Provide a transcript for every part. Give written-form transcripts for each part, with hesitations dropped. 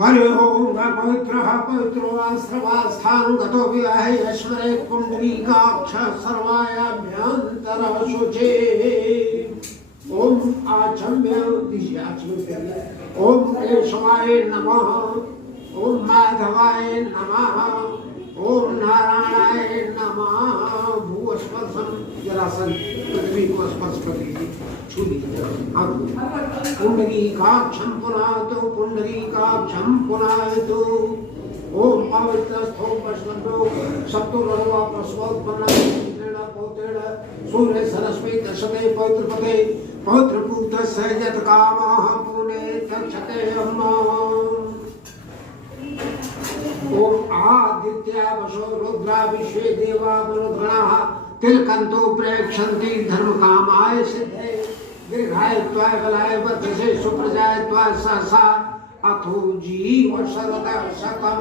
हरि ओम पवित्रः पवित्रो वा सर्वास्थानं गतो विवाहे यश्वरे पुण्डरीकाक्ष सर्वायाभ्यन्तरः शुचे ओम आचम्य ओम केशवाय नमः ओम माधवाय नमः ओम नारायणाय नमः भूस्पर्शम जरासन पृथ्वी को स्पर्श कर लीजिए छू लीजिए पुण्डरीकाक्षं पुनायतु ओम पवित्रस्थो पश्वतो सप्तुर्वा प्रस्वोत्पन्ना पौत्रेण सूर्य सरस्वती दशमे पवित्रपदे पवित्रभूत सहजत कामः पुने चक्षते अम्मा ओम आदित्य वशो रुद्रा विश्वे देवा मरुद्गणाः तिलकन्तो प्रेक्षन्ति धर्म कामाय सिद्धे दीर्घाय त्वाय बलाय वर्धसे सुप्रजाय त्वाय सहसा अथो जीव शरदः शतम्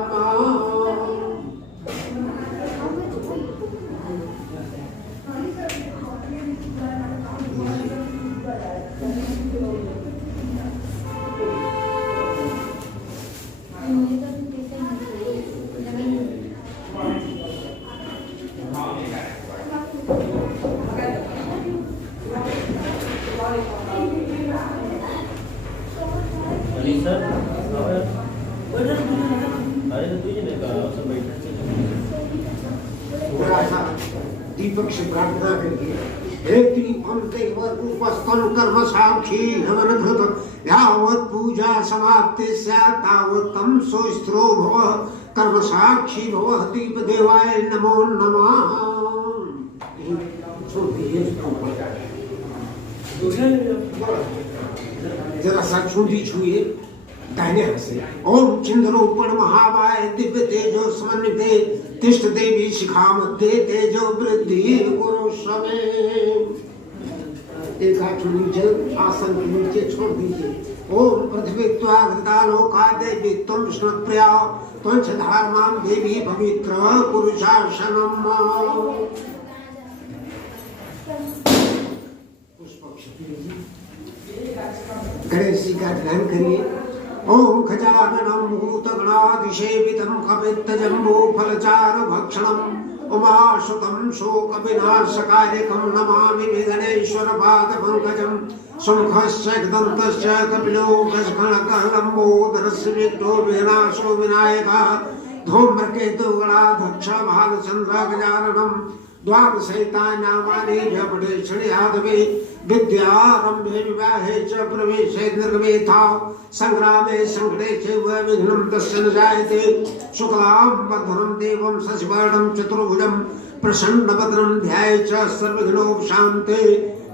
दीपक से प्रार्थना करिए हे त्रिभुवन देवरूपस्थं कर्म साक्षी हवनभृत यावत् पूजा समाप्ति स्यात् तावत् तं सोऽस्त्रो भव कर्म साक्षी भव दीप देवाय नमो नमः जरा सा छुंदी छुए दाहिने हाथ से ओम चिंद्रोपण महावाय दिव्य तेजो समन्विते तिष्ठ देवी शिखा मध्य तेजो वृद्धि गुरु समय एक हाथ नीचे आसन के नीचे छोड़ दीजिए ओम पृथ्वी त्वागृता लोका देवी त्वं विष्णुप्रिया त्वं च धर्मां देवी पवित्र पुरुषासनम् गणेश जी का ध्यान करिए ओम खजाननं भूतगणाधिसेवितं कपित्तजम्बो फलचार भक्षणम् उमाशुतं शोकविनाशकारिकं नमामि विघ्नेश्वर पादपङ्कजं शङ्खश्च दन्तश्च कपिलो गजगणकः लम्बोदरस्य विघ्नो विनाशो विनायकः धूम्रकेतु गणाध्यक्ष भालचन्द्र गजाननं द्वादशैतान्यामानि जपटे श्रीयादवे विद्यारम्भे विवाहे च प्रवेशे निर्गमेथा संग्रामे संकटे च विघ्नं तस्य न जायते शुक्लां वरदं देवं शशिवर्णं चतुर्भुजं प्रसन्नवदनं ध्यायेत् च सर्वविघ्नोपशान्ते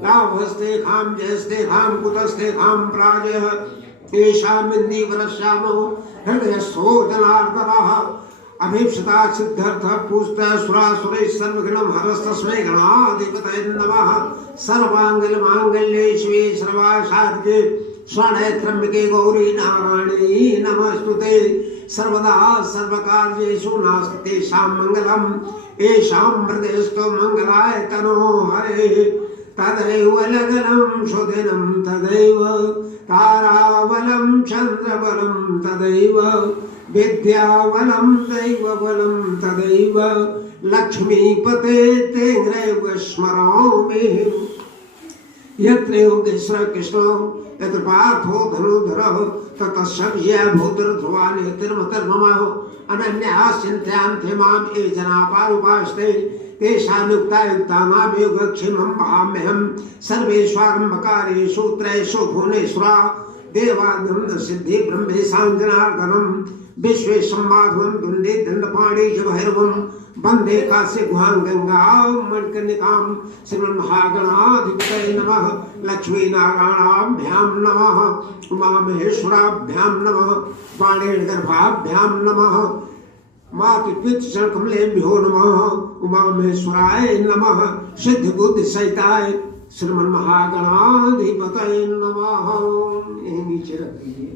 लाभस्ते खां जयस्ते खां कुतस्ते खां प्राजयः येषामिन्दीवरश्यामो हृदयस्थो जनार्दनः अभीप्सिता सिद्धर्थ पूस्त सुरासुरै सर्वगुणं हरस्तस्मै गणाधिपतये नमः सर्वांगल मांगल्ये शिवे सर्वासाधिके शरणे त्र्यंबके गौरी नारायणी नमस्तुते सर्वदा सर्वकार्येषु नास्ति तेषां मङ्गलम् येषां हृदयस्थो मङ्गलाय तनो हरे तदैव लगनं सुदिनं तदैव ताराबलं चन्द्रबलं तदैव विद्याबलं दैवबलं तदैव लक्ष्मीपते तेनैव स्मरामि यत्र योगेश्वर कृष्णो यत्र पार्थो धनुर्धरः ततः भूतध्रुवा नेतिर्मतर्ममः अनन्याः चिन्तयन्ति मां ये जनाः पारुपास्ते तेषां युक्तायुक्तानां भाम्यहं सर्वेष्वारम्भकारेषु त्रयेषु भुवनेश्वरा देवादिं सिद्धि ब्रह्मेशां जनार्दनं विश्वेशं माधवं दुन्दे दण्डपाणि च भैरवं वन्दे काश्य गुहां गंगां मणिकर्णिकां श्रीमन्महागणाधिपतये नमः लक्ष्मीनारायणाभ्यां नमः उमामहेश्वराभ्यां नमः वाणीर्गर्भाभ्यां नमः मातृपितृचरणकमलेभ्यो नमः उमामहेश्वराय नमः सिद्धिबुद्धिसहिताय श्रीमन्महागणाधिपतये नमः। यहीं नीचे रख दीजिए।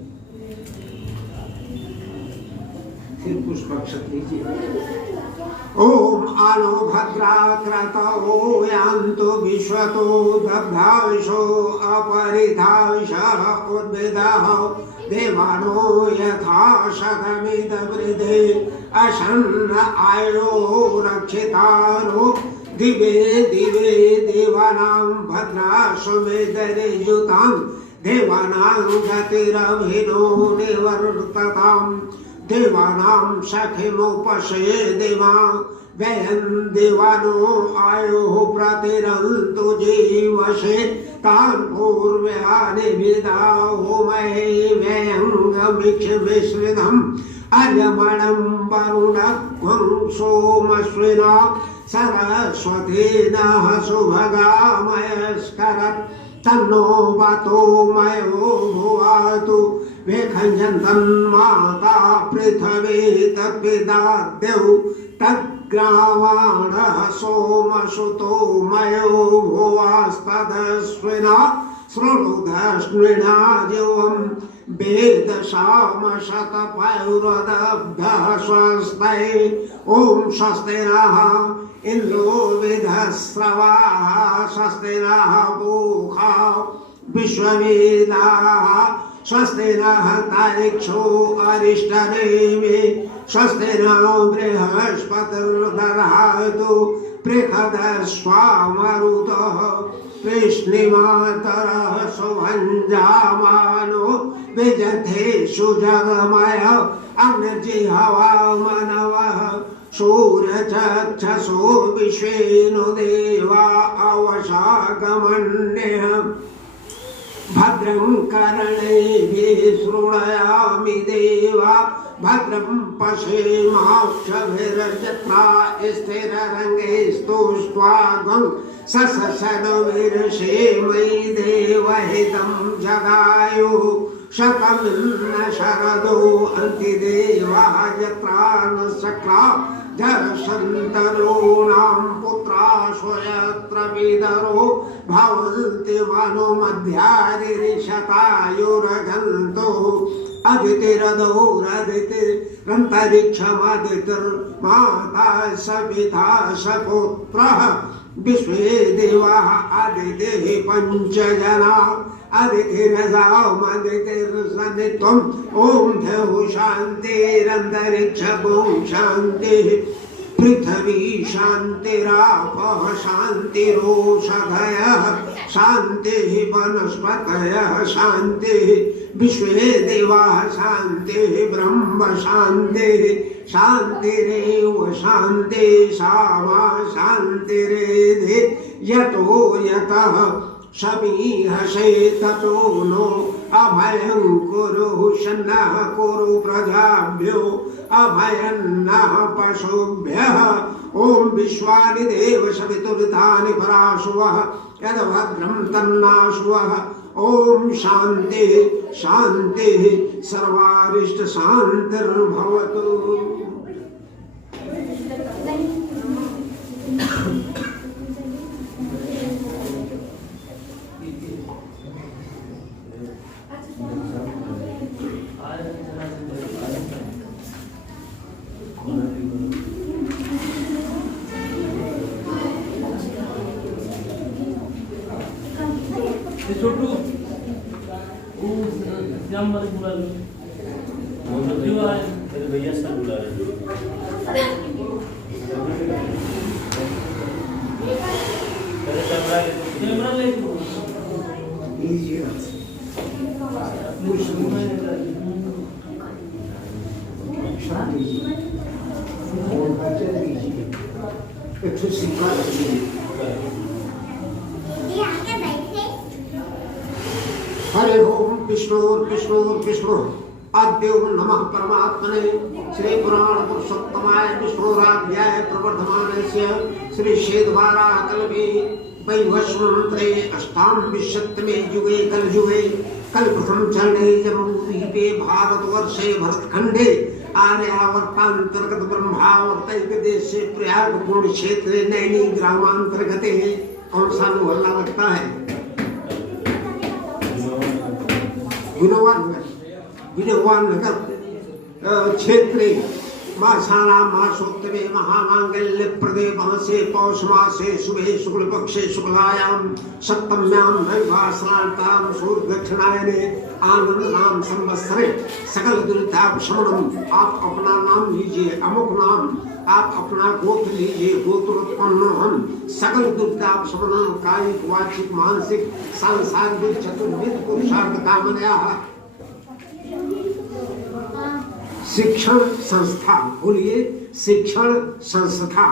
फिर पुष्पक्षत लीजिए। ओम आनो भद्राक्रतो यान्तो विश्वतो दग्धांशो अपरिधांशः उद्भिदः देवानो यथा शतमिदवृधे अशन्न आयो रक्षितारो दिवे दिवे देवानां भद्राश्वमेधरेयुतां देवानां गतिरभिनो निवर्तताम् देवानां सखिमुपशे देवा व्ययं देवानो आयुः प्रतिरन्तु जीवसे तान् पूर्व्यानि विदाहो महे व्ययङ्गमिक्षविश्रितम् अर्यमणं वरुणध्वं सोमश्विना सरस्वतीनः सुभगामयस्करत् तन्नो वातो मयो भुवातु वेखञ्जन्तन्माता पृथ्वी तत्पिदाद्यौ तद्ग्रावाणः सोमसुतो मयो भुवास्तदस्विना शृणुधस्विना जीवं वेदशामशतपौरदब्धः स्वस्ते ॐ स्वस्ति नः इन्द्रो विधस्रवाः स्वस्ति नः पूषा विश्ववेदाः स्वस्ति नः अंतरिक्षो अरिष्टनेमि स्वस्ति नो बृहस्पतिर्दधातु पृषदस्वामरुतः कृष्णिमातरः सुभञ्जामानो विजथे सुजगमय अग्निर्जिह्वामनवः सूर्यचक्षसो विश्वेनो देवा अवशागमन्यः भद्रं कर्णेभिः शृणुयामि देवा भद्रं पश्येमाक्षभिर्यत्रा स्थिररङ्गे स्तुष्ट्वागं ससशनविरशेमयि देवहितं जगायुः शतमिन्न शरदो अन्तिदेवाः यत्रा न शक्रा जरसन्तरूणां पुत्राश्व यत्र विदरो भवन्ति मनो मध्यारिरिषतायुरगन्तो अदितिरदोरदितिरन्तरिक्षमदितिर्माता सविता सपुत्रः विश्वे देवाः अदितिः पञ्चजना अदितिरजामदितिर्सनित्वम् ॐ द्यौः शान्तिरन्तरिक्षं शान्तिः पृथ्वी शान्तिरापः शान्तिरोषधयः शान्तिः वनस्पतयः शान्तिः विश्वे देवाः शान्तिः ब्रह्म शान्तिः शान्तिरेव शान्तिः सामा शान्तिरेधि यतो यतः समीहसे ततो नो अभयं कुरु शन्नः कुरु प्रजाभ्यो अभयं नः पशुभ्यः ॐ विश्वानि देव सवितुर्तानि पराशुवः यद्भद्रं तन्नाशुवः ॐ शान्तिः शान्तिः सर्वारिष्ट शान्तिर्भवतु। छोटू श्याम वाले बुला लो जो आए तेरे भैया सब बुला रहे तेरे कैमरा ले लीजिए हरे ओम विष्णु आद्यो नमः परमात्मने श्री पुराण पुरुषोत्तमाय विष्णुराध्याय प्रवर्धमानस्य श्री शेदवारा कल्पे वैवस्वंतरे अष्टाम विशतमे युगे कलयुगे कल्पप्रथम चरणे जम्बूद्वीपे भारतवर्षे भरतखंडे आर्यावर्तांतर्गत ब्रह्मावर्तैक देशे प्रयाग पूर्ण क्षेत्र नैनी ग्रामांतर्गते कौन सा मोहल्ला लगता है? विनोवान नगर क्षेत्रे मासानां मासोत्तमे महामांगल्य प्रदे मासे पौष मासे शुभे शुक्ल पक्षे शुक्लायां सप्तम्यां नैवासरान्तां सूर्यदक्षिणायने आनंद नाम संवत्सरे सकल दुरितापशमनम। आप अपना नाम लीजिए, अमुक नाम, आप अपना गोत्र लीजिए, गोत्रोत्पन्न हम। सकल दुरितापशमनम कायिक वाचिक मानसिक सांसारिक चतुर्विध पुरुषार्थ कामनया। शिक्षण संस्था, बोलिए शिक्षण संस्था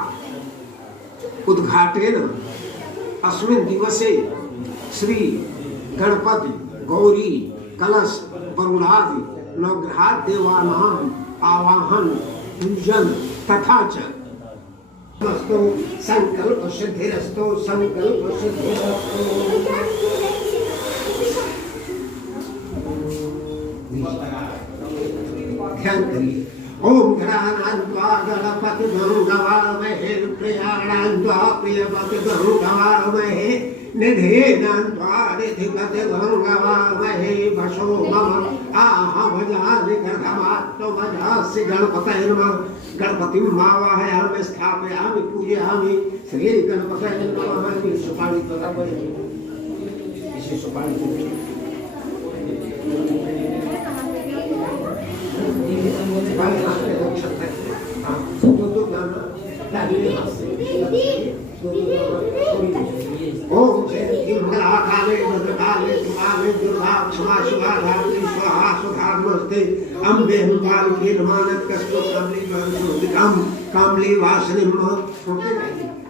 उद्घाटेन अस्मिन् दिवसे श्री गणपति गौरी कलश वरुणादि नवग्रह देवानां आवाहन पूजन तथा च संकल्प सिद्धिरस्तु संकल्प सिद्धिरस्तु। ध्यान करिए। ओम घरानान्त्वा गणपतिं गवामहे प्रियाणान्त्वा प्रियपतिं गवामहे निधेनान्त्वा निधिपतिं गवामहे वशो मम आहवजानि कर्धमात्मवजासि गणपतये नमः। गणपतिं आवाहयामि स्थापयामि पूजयामि श्री गणपतये नमः। सुपारी दबाइए, इसे सुपारी दीजिए। ओम जयंती मंगलाकाले भद्रकाले सुभागे दुर्गा क्षमा शुभा धात्री स्वाहा सुधा नमस्ते अम्बे कालिके नमः। कस्तु कामली वासनिम।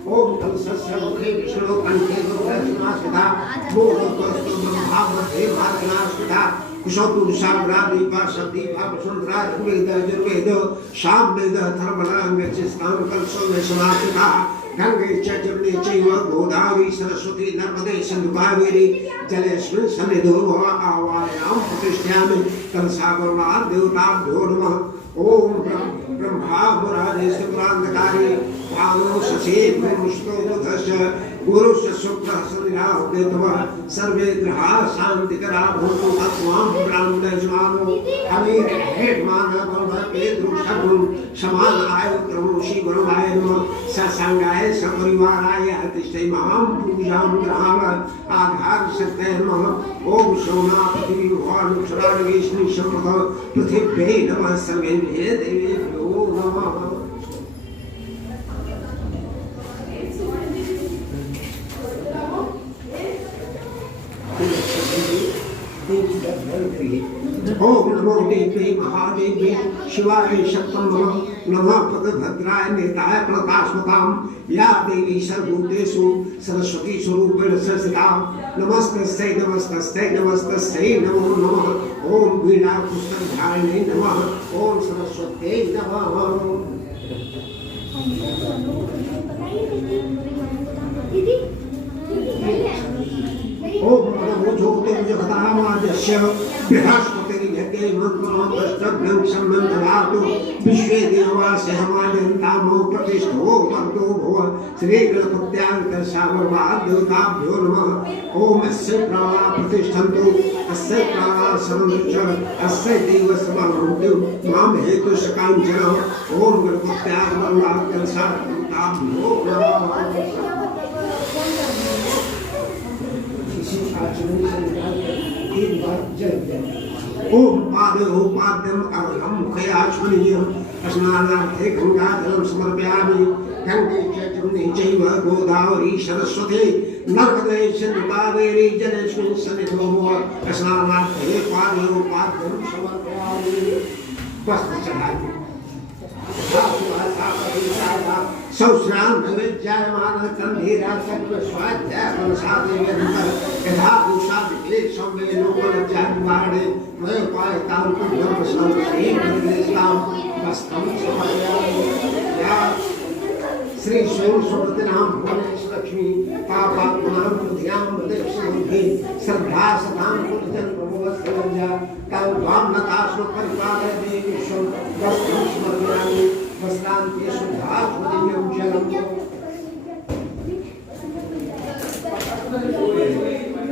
ओम कलशस्य मुखे विष्णु कंठे दुर्गा मोहस्तु ब्रह्मावते मार्गनास्ता कुशोतु साग्रादीपा सदीपा वसुंधरा ऋग्वेद यजुर्वेद सामवेद अथर्वणांग चिस्तान कलशो में समासिता। गंगे च जमुने चैव गोदावरी सरस्वती नर्मदे सिंधु कावेरी जलेस्मिन् सन्निधौ आवायां प्रतिष्ठामि कलशावरणात् देवताभ्यो नमः। ओम ब्रह्मा मुरारे शुक्लांधकारे पावनो शशि विष्णु बुधश्च गुरुश्च शुक्रः शनिराहुकेतवः सर्वे ग्रहाः शान्तिकरा भवन्तु। तत्त्वां ब्राह्मणेषु हविः हेड्मानवपेतृषगुं समानाय त्रमोषि वरुणाय नमः। सत्संगाय सपरिवाराय तिष्ठै महां पूजां ग्रहाण आधार शक्तये नमः। ओम सोनापति भवानुक्षराणवेष्णि सम्प्रत पृथिव्यै नमः। सर्वेभ्यो देवेभ्यो नमः। ओम नमो देवी महादेवी शिवाय शक्तं नमः। नमः पदभद्राय नेताय प्रणतास्मतां या देवी सर्वभूतेषु सरस्वती स्वरूपेण संस्थिता। नमस्तस्यै नमस्तस्यै नमस्तस्यै नमो नमः। ओम वीणा पुस्तकधारिणे नमः। ओम सरस्वत्यै नमः। ओम नमो ज्योतिर्जगतामाद्यस्य बृहस्पतिर्यज्ञे मन्त्रोऽष्टभ्यं सम्मन्त्रधातु विश्वे देवास्य हमाद्यन्तामो प्रतिष्ठो मर्दो भुव श्री गणपत्याङ्कर्षावर्वाद् देवताभ्यो नमः। ओम अस्य प्राणा प्रतिष्ठन्तु अस्य प्राणा समनुच्च अस्य देवस्वभवन्तु मां हेतुशकाञ्चन। ओम गणपत्याङ्कर्षावर्वाद् देवताभ्यो ओम पादोपाद्यम अर्घं मुखयाचमनीयं स्नानार्थे गंगाजलं समर्पयामि। गंगे च जमुने चैव गोदावरी सरस्वती नर्मदे सिन्धु कावेरी जलेस्मिन् सन्निधौ स्नानार्थे पादोपाद्यं समर्पयामि। वस्त्र चढ़ाइए। सौश्राम विद्यायमान कंधीरा सर्व स्वाध्याय मनसादेवंतर यथा भूषा विधि सौम्य लोकल जानिवाणे मैं पायतां पुण्यं संसेन निर्देशतां वस्त्रं समर्पयामि। या श्री स्वयं सुमतिनां भुवनेश लक्ष्मी पापात्मनां बुद्धियां वदेशमुखी श्रद्धा सतां पुरजन प्रभुवत्सलज्जा तां त्वां नतास्म परिपालय देवी विश्वं वस्त्रं समर्पयामि। वस्त्रान्ते शुद्धात्मनियं जलम्।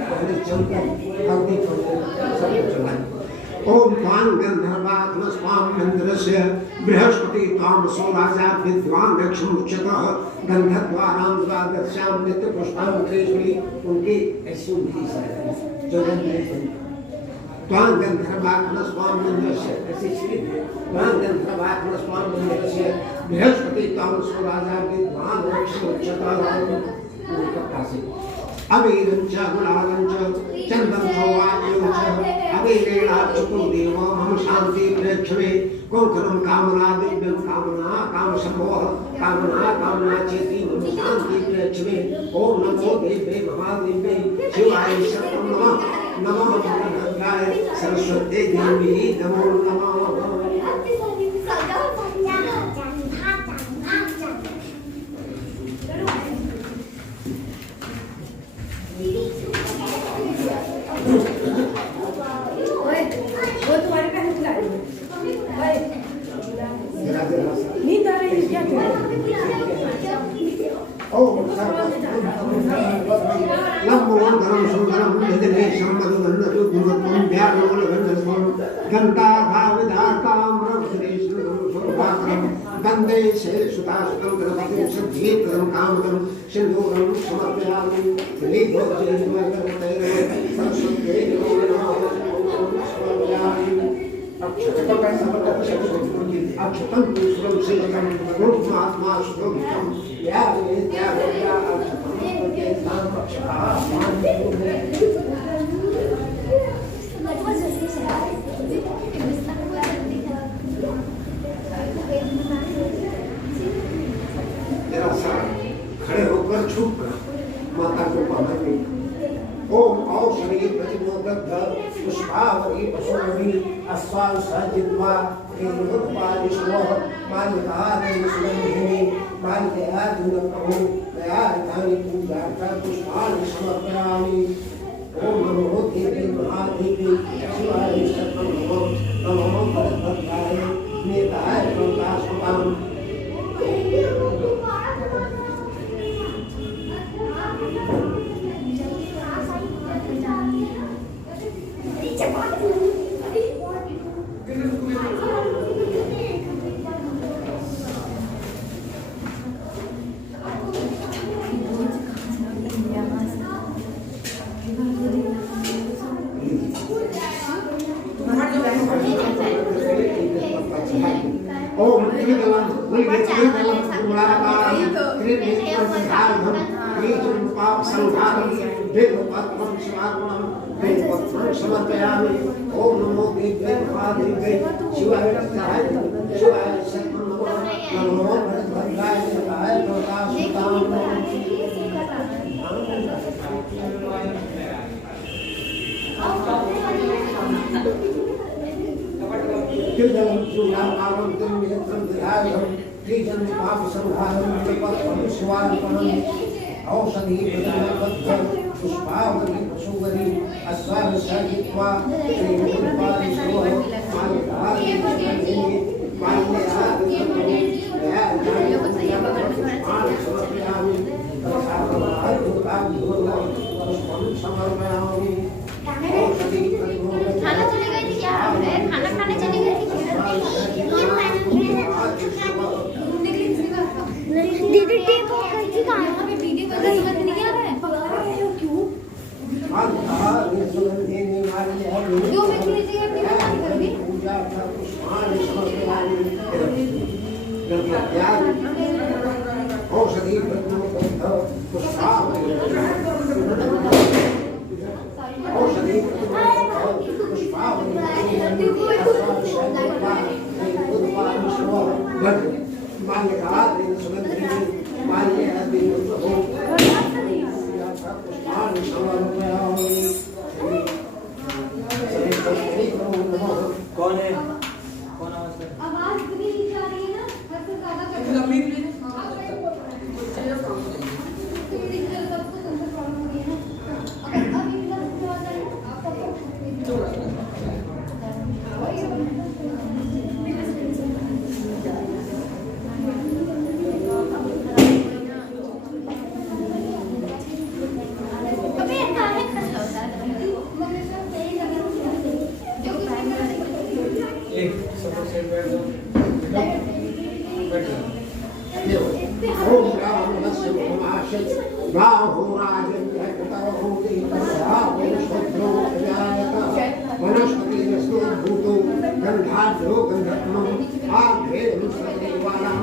पहले चलकर हल्दी ओम त्वां गंधर्वात्मस्वामिन्द्रस्य बृहस्पति त्वामसो राजा विद्वान यक्षमुच्यतः गंधद्वारां द्वादश्यां नित्यपुष्पां कृष्णी उनकी ऐसी उनकी जो त्वां गंधर्वात्मस्वामिन्द्रस्य ऐसी श्री त्वां गंधर्वात्मस्वामिन्द्रस्य बृहस्पति त्वामसो राजा विद्वान यक्षमुच्यतः अवीरं च गुणालं च चन्दं सौवाद्यं च अवीरेणाच्युतो देव मम शान्ति प्रेक्षणे कोङ्करं कामना दिव्यं कामना कामसम्मोह कामना कामना चेति मम शान्ति प्रेक्षणे ॐ नमो देवे महादेवे शिवाय सर्वं नमः नमः भद्राय सरस्वती देवी नमो नमः लंबोदरं सुंदरं निधिलेशं मधुगन्धपुण्यं व्यालोलगन्धस्वं गन्ताभाविधाताम्रभद्रेशं सुरभाकरं वन्दे शेषुताशुतं गणपतिं सिद्धीकरं कामदं सिन्दूरं समर्पयामि सरस्वत्यै नमो नमः समर्पयामि अक्षतं पुष्पं सेवकं रूपमात्मा शुभं या वेद्या वेद्या खड़े होकर छुप कर माता को पकड़े ओम औषधि प्रतिमोदक पुष्पावली पशुवली अस्वाल सजित्वा त्रिमुखपादिशोः मालिकादिशुलंघिनी मालिकयादिनप्रभु दयारितानि पूजार्था पुष्पाणि समर्पयामि ओम नमो देवी महादेवी शिवाय सर्वं नमो भगवद्भद्राय नेताय प्रकाशकाम् ओम त्रिदलं त्रिदलं कुमारकाय त्रिनेत्रं संधारं त्रिजुं पाप संधारं देवपत्रं शिवार्पणं देवपत्रं समर्पयामि ओम नमो देवे महादेवे शिवाय सहाय शिवाय सर्वं नमो भगवद्भद्राय शिवाय प्रकाशकाम त्रिदलं चूडाकारं त्रिनेत्रं विधायकं त्रिजं पापसंहारं त्रिपत्रं शिवार्पणं औषधि प्रतिमोदक पुष्पावली पशुवली अस्वाल सजित्वा त्रिमुखपादिशोः मालिकादिशुलंघिनी माल्ययादिनप्रभु दयारितानि समर्पयामि पुष्पं समर्पयामि औषधि प्रतिमोदक खाना चली गई थी क्या? खाना खाने चली गई थी दीदी टेप कैसी कहाँ पे वीडियो का बंद नहीं किया है क्यों 2 मिनट लीजिएगा वीडियो बंद कर दी औषधि औषधि कौन है कौन आवाज भी नहीं जा रही है ना सबसे ज्यादा अबे काहे खड़ा होता है जो ओम रामस्य मुखमाशय राहो राजेन्द्र कृतरो देवराहो शुद्धो अजायत वनस्पतिरस्तो भूतो गन्धाढ्यो गन्धर्वम् आघ्रेयं सर्वदेवानां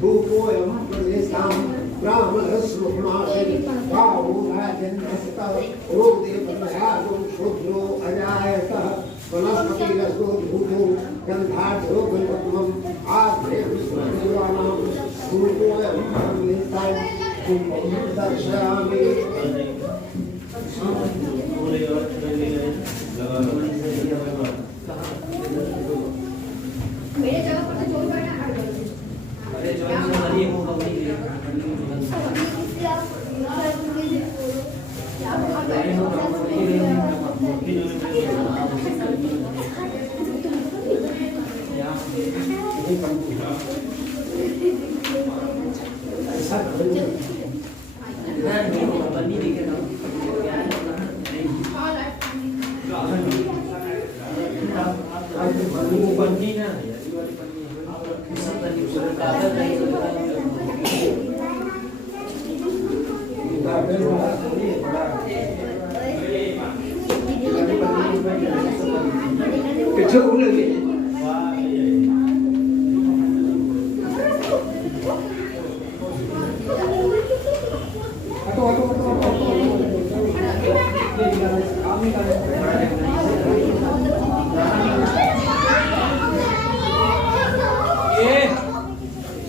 धूपोऽयं प्रदेशां ब्राह्मणस्य मुखमाशय राहो राजेन्द्र कृतरो देवराहो शुद्धो अजायत वनस्पतिरस्तो भूतो गन्धाढ्यो गन्धर्वम् आघ्रेयं सर्वदेवानां धूपोऽयं प्रदेशां दर्शयामि। मेरे जगह पर तो जोर पड़ना हट गया। अरे जो ये होगा वही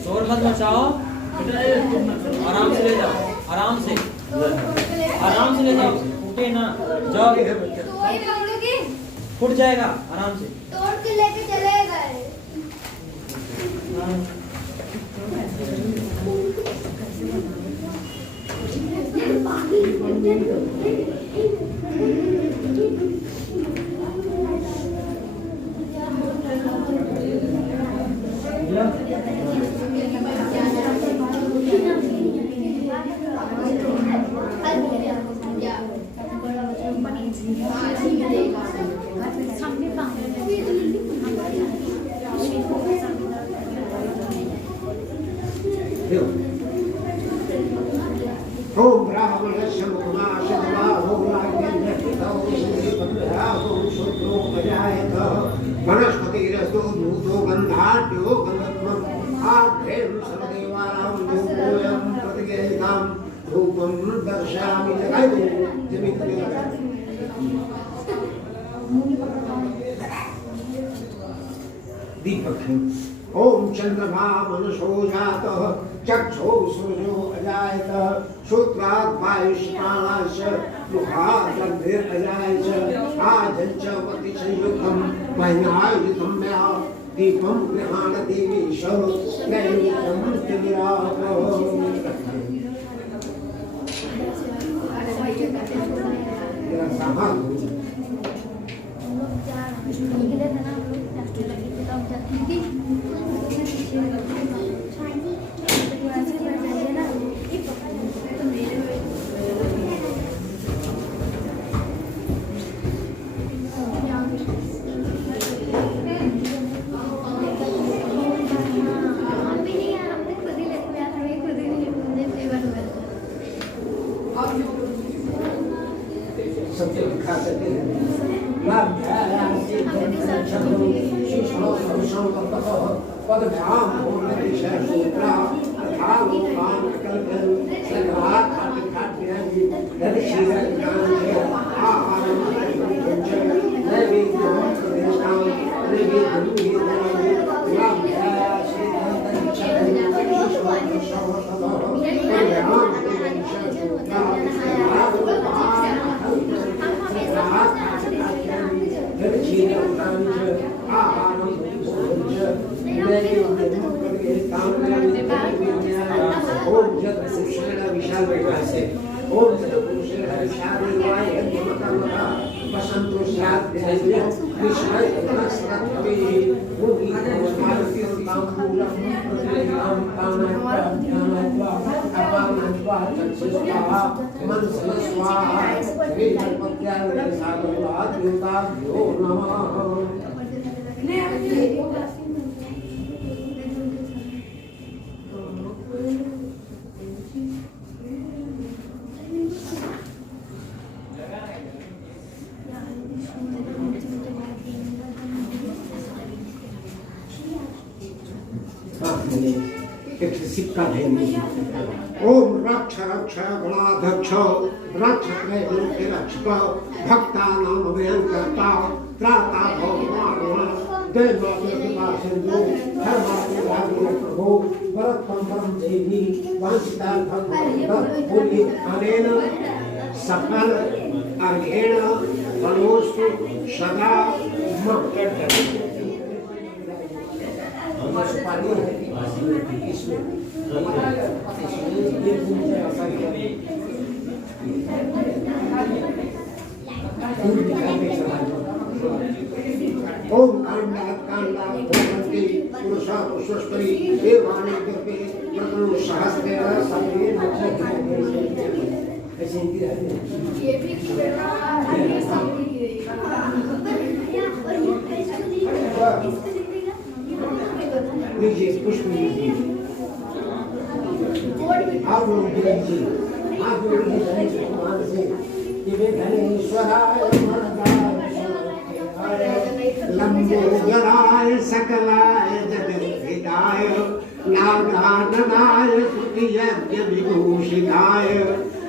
शोर मत मचाओ, आराम से ले जाओ, आराम से ले जाओ, उठे ना जाओ, फूट जाएगा, आराम से तोड़ के लेके चले गए। ओम ब्राह्मणस्य मुखमाशय राहो राजेन्द्र कृतरो देवराहो शुद्धो अजायत वनस्पतिरस्तो भूतो गन्धाढ्यो गन्धर्वम् आघ्रेयं सर्वदेवानां धूपोऽयं प्रतिगृहीतां धूपं दर्शयामि। लगाई दो जमीन पे लगा दीपक। ओम चंद्रमा मनसो जातः चक्षुः सूर्यो अजायत श्रोत्रात् वायुष्पाणाश्च मुखात् गन्धेरजायत आजञ्च पतिसंयुक्तं महिनायुतं मया दीपं गृहाण देवीश नैवेद्यं तिमिरापः। सबसे खा सकते हैं लाभ पदभ्याम सूत्रा अथालोकान कल्पन सघात खाट्यानि दक्षिणं आहारं नैवेद्यं प्रदेशां नैवेद्यं एक सिक्का है ओम रक्ष रक्ष गणाध्यक्ष रक्ष त्रैलोक्य रक्षक भक्तानां अभयंकर्ता त्राता भगवान जय माता सिंधु धर्मात्मा प्रभु परम परम देवी वांछिता भगवत बोलिए अनेन सकल अर्घेण मनोस्तु सदा ओम कांडा कांडा भगवती पुरुषा पुष्परी देवानी कृपे प्रभु सहस्रेण सर्वे ये भी लीजिए पुष्प लीजिए आप लोग लीजिए आप लोग लीजिए भगवान से कि वे धनेश्वराय लंबोदराय सकलाय जगद्धिताय नागाननाय स्तुतियज्ञ विभूषिताय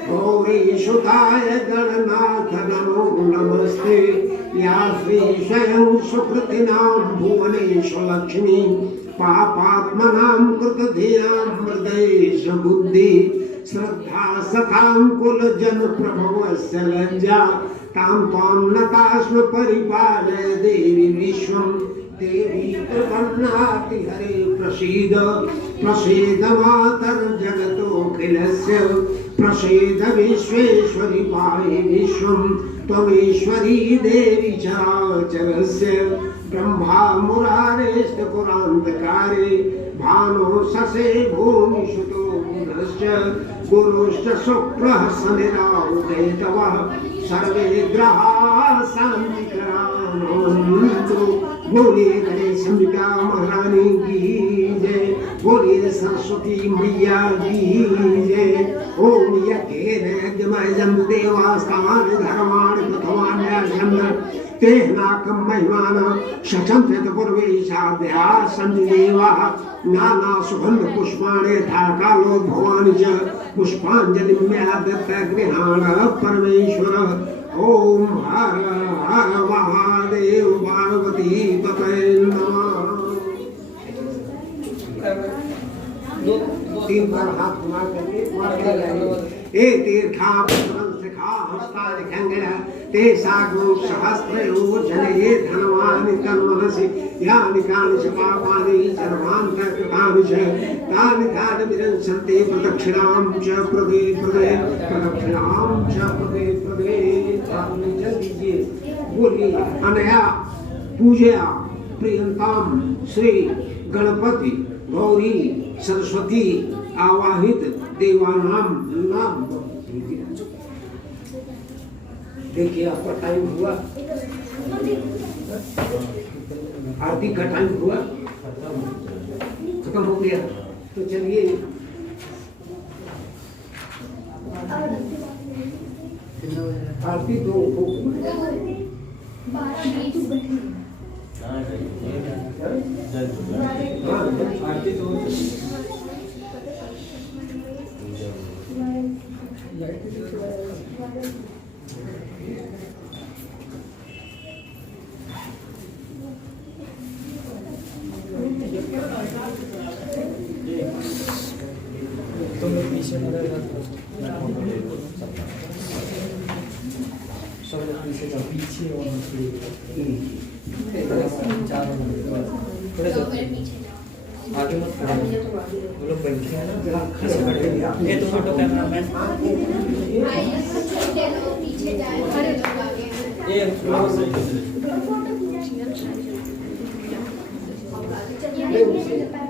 गौरीसुताय गणनाथ नमो नमस्ते या श्री स्वयं सुकृतिनां भुवनेश लक्ष्मी पापात्मनां कृतधियां हृदयेश बुद्धि श्रद्धा सतां कुलजन प्रभवस्य लज्जा तां त्वां नतास्म परिपालय देवी विश्वं देवी प्रपन्नाति हरे प्रसीद प्रसीद मातर जगतोऽखिलस्य प्रसीद विश्वेश्वरि पाहि विश्वं त्वमीश्वरी देवी चराचरस्य ब्रह्मा मुरारेश्च पुरान्तकारे भानो ससे भूमिसुतो गुणश्च गुरुश्च शुक्रः शनिराहुकेतवः सर्वे ग्रहाः शान्तिकराः भवन्तु। बोलिए गणेश अंबिका महारानी की जय, बोलिए सरस्वती मैया की जय। ओम यज्ञेन यज्ञमय जन्मदेवास्तान् धर्मान् प्रथमान्यासन् तेनाकं महिमानं शचन्त पूर्वेशाद्या सन्निदेवाः नाना सुगन्ध पुष्पाणि धाकालो भवानि च पुष्पाञ्जलिं मे दत्त गृहाण परमेश्वर। ओम हर हर महादेव पार्वती पतये नमः। तीन बार हाथ घुमा करके ए तीर्था शिखा हस्तानि खंगड़ ते सागु सहस्रयोजने धनवानि तन्मनसि यानि कानि च पापानि सर्वान्तर्कृतानि च तानि तानि विदंसन्ते प्रदक्षिणां च प्रदे प्रदे प्रदक्षिणां च प्रदे प्रदे। आपने जल दीजिए। बोलिए अनया पूजया प्रियंताम श्री गणपति गौरी सरस्वती आवाहित देवानाम नाम। देखिए आपका टाइम हुआ, आरती का टाइम हुआ, खत्म हो गया। तो चलिए आरती दो हो आरती दो तुम लोग पीछे न रहे सब लोग पीछे जाओ, पीछे और थोड़े आगे मत वो लोग बैठे हैं ना। ये तो फोटो कैमरा मैन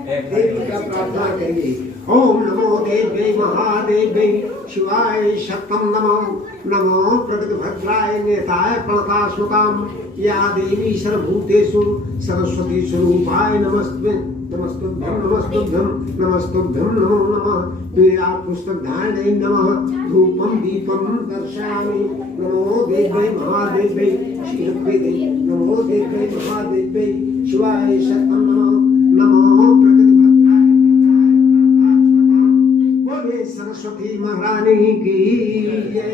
ये देवी का प्रार्थना करिए। ओम नमो देव्यै महादेव्यै शिवाय शक्तं नमो नमो प्रगतिभद्राय नेताय प्रणतास्मतां या देवी सर्वभूतेषु सरस्वती स्वरूपाय नमस्ते नमस्तुभ्यं नमस्तुभ्यं नमस्तुभ्यं नमो नमः। पुस्तकधारिणे नमः धूपं दीपं दर्शयामि। नमो देव्यै महादेव्यै श्रीहृदये नमो देव्यै महादेव्यै शिवाय शक्तं नमो नमो प्रगतिभद्राय महारानी की जय।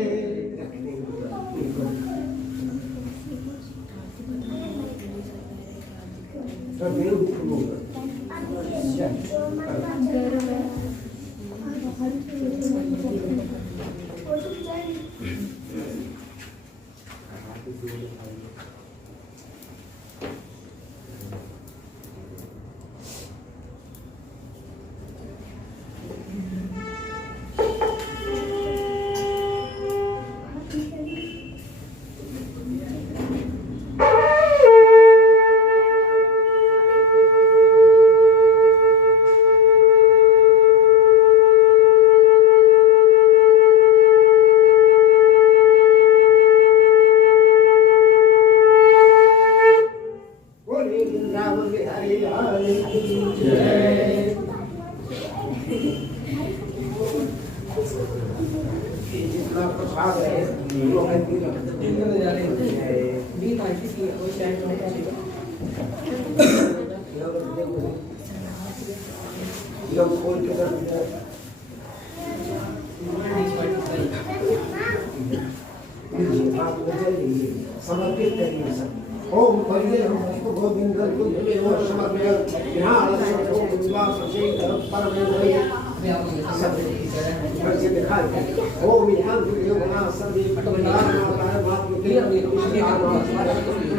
समर्पित करिए सब। ओम पहले हम उसको गोविंद को मिले वो समर्पण ध्यान से विश्वास से परमेश्वर सब बच्चे दिखाए। ओम ध्यान से योगना सभी पटनार माताएं बात को क्लियर नहीं उसके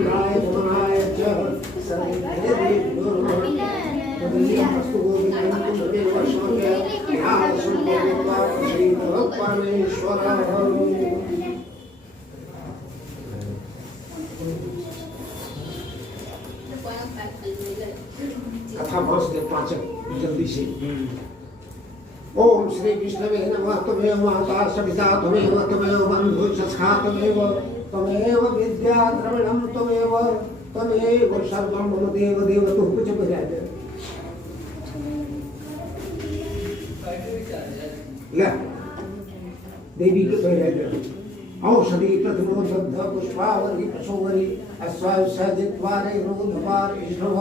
नाय बनाए जब सभी देवी गुरु दुनिया वस्तु गोविंद को मिले वो समर्पण ध्यान से विश्वास से परमेश्वर कथा भाष के पाचक जल्दी से। ओम श्री विष्णवे नमः तमेव माता सविता तमेव तमेव बंधु सखा तमेव तमेव विद्या द्रविणम तमेव तमेव सर्वं मम देव देव तो कुछ बजाय दे ले देवी को बजाय दे। औषधि प्रथमो दग्ध पुष्पावरी पशुवरी अस्वायुषाजित्वारे रोधवार इष्णव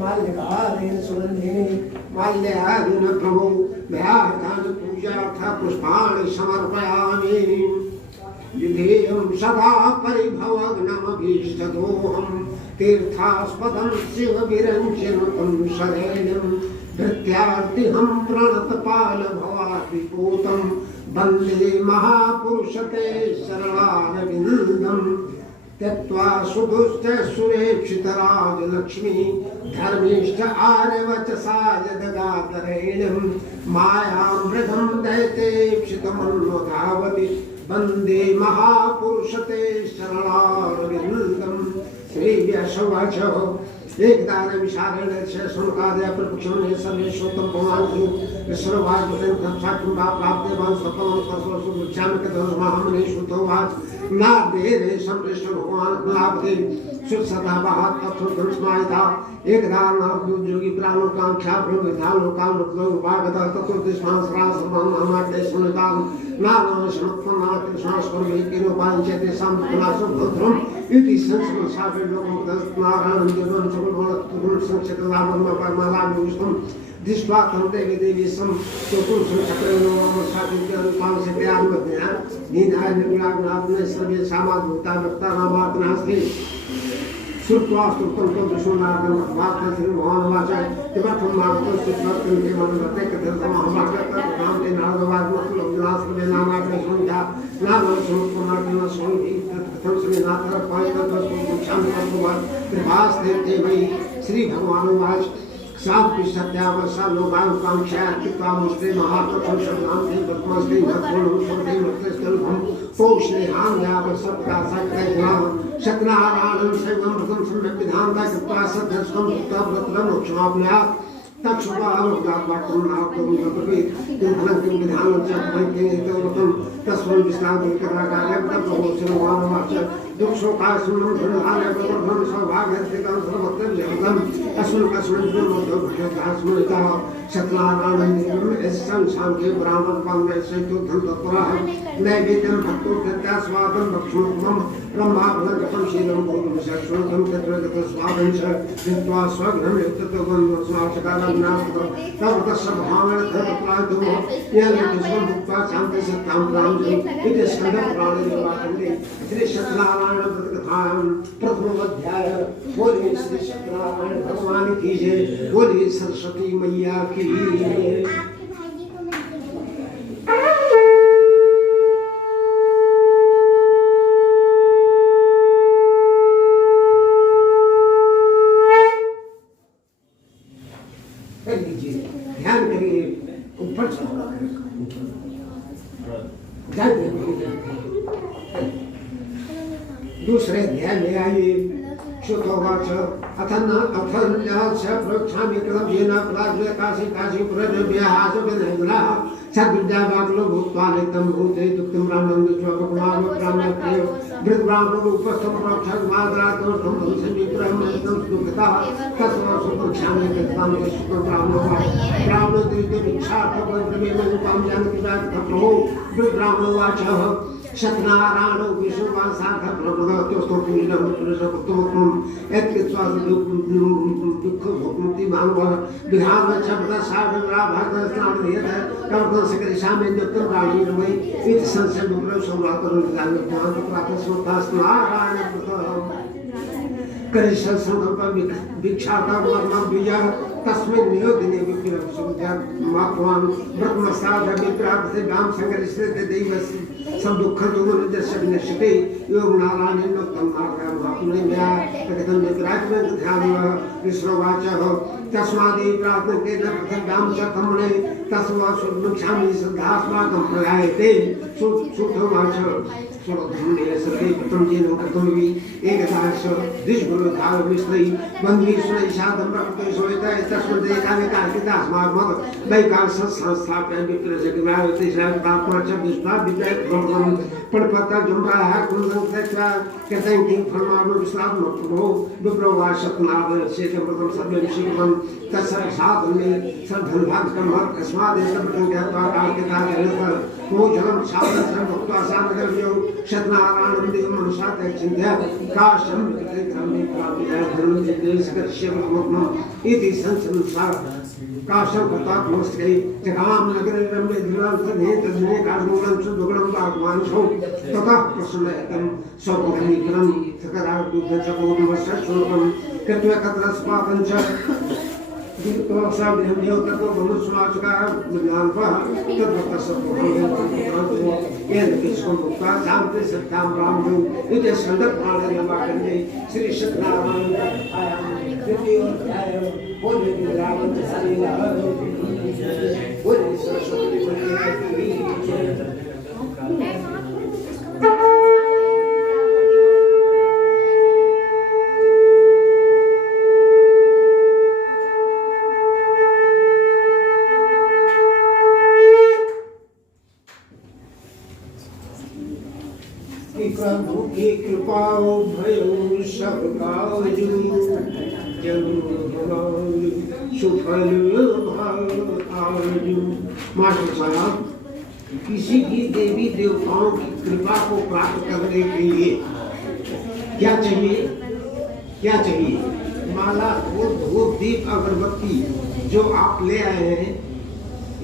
माल्यकारेण सुगन्धिनी माल्यार्जुन प्रभो व्याहतान पूजार्था पुष्पाणि समर्पयामि। युधेयं सदा परिभवग्नमभीष्टदोहं तीर्थास्पदं शिवविरञ्चनं शरण्यं धृत्यार्तिहं प्रणतपालभवाद्विपूतं वन्दे महापुरुषते शरणारविन्दम्। त्यक्त्वा सुदुश्च सुरेक्षितराजलक्ष्मी धर्मिष्ठ आर्यवचसा यदगातरेण मायामृतं दैतेक्षितमन्वधावति वन्दे महापुरुषते शरणारविन्दम्। श्रीव्यासोवाच एकदान विशारण शृणुकादय प्रपुक्षणे सर्वेश्वरं भगवान् विश्ववाग्वतं साक्षात् प्राप्ते वा सफलं तस्वसु गच्छामि कथमहमने श्रुतोवाच नादेरे संप्रश्न भगवान् प्राप्ते सुसदावात् तत्सुतं स्मायता एकदान योगी प्राणो कांक्षा ब्रह्मधानो कामो भागता तत्सुतिस्मान् सरासमान् नामाते सुनतां नाम समत्पन्ना कृष्णास्परमे किनो वाञ्छते संपुनासं भद्रम् इति संस्कृत सागरे लोकमुक्तनारायणं देवं सकलगुणस्तुं संक्षिप्तनामं परमालाभिष्टं दृष्ट्वा तं देवी देवी सं तोतुं संचक्रेण मम साधित्यानुकां सिद्ध्यान्मज्ञा नीनाय निर्गुणाग्नात्मे सर्वे सामाभूता भक्ता नामात्नास्ति श्रुत्वा स्तुतं तं विष्णुनाथं वाक्यं श्रीभगवानुवाच किमर्थं मागतं श्रुत्वं किमनुवर्ते कथमहमागतं ते नारदवाग्मतुलविलासमे नानाग्रसंध्या नामं समुत्पन्नार्जुन स्वामी कथं श्रीनाथः पायतत्वस्तु गच्छामि भगवान् कृपास्ते ते वै श्रीभगवानुवाच सात्विसत्यावसा लोकानुकांक्षया कृत्वामुष्टे महाकथं शब्दान्ते वर्तमस्ते भद्रोणं शब्दे वर्तस्तल्भं पौष्णेहान्यावसत्कासक्तैः शक्नारायणं शैवमृतं सम्यक् विधान्ता कृत्वा सद्दर्शनं भुक्त्वा व्रतं मोक्षमाप्नुयात् तक्षुपालोकात्वाक्तं नाक्तं तत्त्ववेत् किं फलं किं विधानं च फलं किं एतद्व्रतं तस्मिन् विस्तारं कृतरागायं तत्त्वमोक्षमाप्नुयात् दुक्षो का सुनम धनहारे बदन सौभाग्य तिकम सर्वत्र जगदम असुर कसुर मधु भक्तास्मृता सतनारायण एसं शांति ब्राह्मण पांडे से तो धन तत्रा नैवेद्यम भक्तो दत्ता स्वादम भक्षुमम ब्रह्मा भलकम शीलम भोगम सक्षुतम तत्रगत स्वादं च विद्वा स्वग्रहण युक्तत्वं स्वाचकारं नास्ति तब तस्य भावना धर्मप्रादो यल्लिस्वं भुक्त्वा शांति सत्तां प्राप्नुहि इति स्कंद पुराणे वाक्ये श्री सत्यनारायण व्रतकथां प्रथम अध्याय। बोलिए श्री सत्यनारायण भगवान की जय, बोलिए सरस्वती मैया की जय। ध्यान करिए, ऊपर दूसरे अध्याय में आइए। श्रुतोवाच अथन्याच प्रक्षामि कृतं येन प्लाज्य काशी काशीपुरव्याहास विनयगुणः सद्विद्यावाक्लो भूत्वा नित्यं भूते दुःखं ब्राह्मणं स्वकुमार ब्राह्मणप्रिय वृद्ब्राह्मणरूपस्थं प्रक्षमाद्रातोषं समीपुरमन्तं दुःखतः तस्मात् सुप्रक्षामि कृतं ब्राह्मणोदिच्छार्थमेवं जानकीराजप्रभो वृद्ब्राह्मणोवाच सत्यनारायण विश्ववासार्थप्रभुतोस्तोत्तमं दुःखमुक्ति मानव विहार शब्द साधनाभागस्नानयत कर्मसकरिषामे नित्यं प्राणीर्मयि इति संशय विप्रव संवादकरुणानुप्रातस्वतास्नारायण करिष्य संकल्प भिक्षाता मर्म बीजा तस्मिन् नियोदिने विप्रवसुद्यात् मात्वान् ब्रह्मसाध विप्राप्त से गाम संगरिष्य देवस्य सब दुख तुमन दर्शक निश्चिते योग नारायण नोत्तम नारायण अपने व्या प्रकटन विराट में ध्यान विश्ववाच हो तस्मादि प्रार्थना के प्रथम गाम च कमने तस्मा सुक्षामि श्रद्धास्माकं प्रयायते सुतवाच स्वधर्मने सर्वे प्रथम जेनो प्रथमवि एकदाश दिशगुरु धार विश्वै बन्धुश्वै साधन प्रकृति सोयता तस्मदे काले कार्तिकास्मात् मद वैकाल संस्थाप्य विप्रजगमावति सात्मा च विश्वा विजय भगवान पड़पता जुम्बा है कुंदन तथा कहते हैं कि फरमानो विश्राम प्रभु विप्रवासत नाद से प्रथम सर्वे शिवम तत्सर साधन में सब धनभाग का मत अस्माद सब प्रकट का कार्तिका जलकर मोचनम साधन सर्व भक्ता साधन जो सत्यनारायण देव मनुष्य तक चिंता काशम विकृत क्रमे प्राप्त है धर्म देश कर शिव मुक्म इति संसार काशम प्रताप मोस्के जगाम नगर रम्य धुलाम सधे तजने काजमूलम सुदुगणम भगवान सो ततः प्रसन्नतम स्वपरिक्रम सकरा दुध चकोद वसशोकम कृत्य कत्रस्पातं च तो सब देव तत्व मनुष्यवाचकार ज्ञानवा तद्वतसत्व ये किसको मुक्ता शांति सत्ताम रामजो इति संदर्भ प्राणे नमाकन्ने श्री सत्यनारायण आया द्वितीय अध्याय बोले रावण सलीला बोले सरस्वती मैया की जय। प्रभु की कृपा भयो सबका सुफल मास्टर साहब किसी भी देवी देवताओं की कृपा को प्राप्त करने के लिए क्या चाहिए? क्या चाहिए? माला फूल धूप दीप अगरबत्ती जो आप ले आए हैं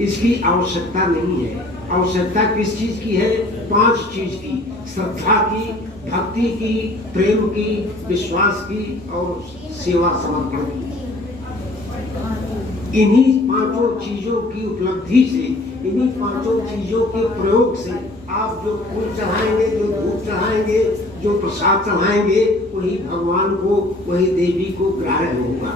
इसकी आवश्यकता नहीं है। आवश्यकता किस चीज की है? 5 चीज की, श्रद्धा की, भक्ति की, प्रेम की, विश्वास की और सेवा समर्पण की। इन्हीं 5 चीजों की उपलब्धि से, इन्हीं 5 चीजों के प्रयोग से आप जो फूल चढ़ाएंगे, जो धूप चढ़ाएंगे, जो प्रसाद चढ़ाएंगे, वही भगवान को, वही देवी को ग्राह्य होगा।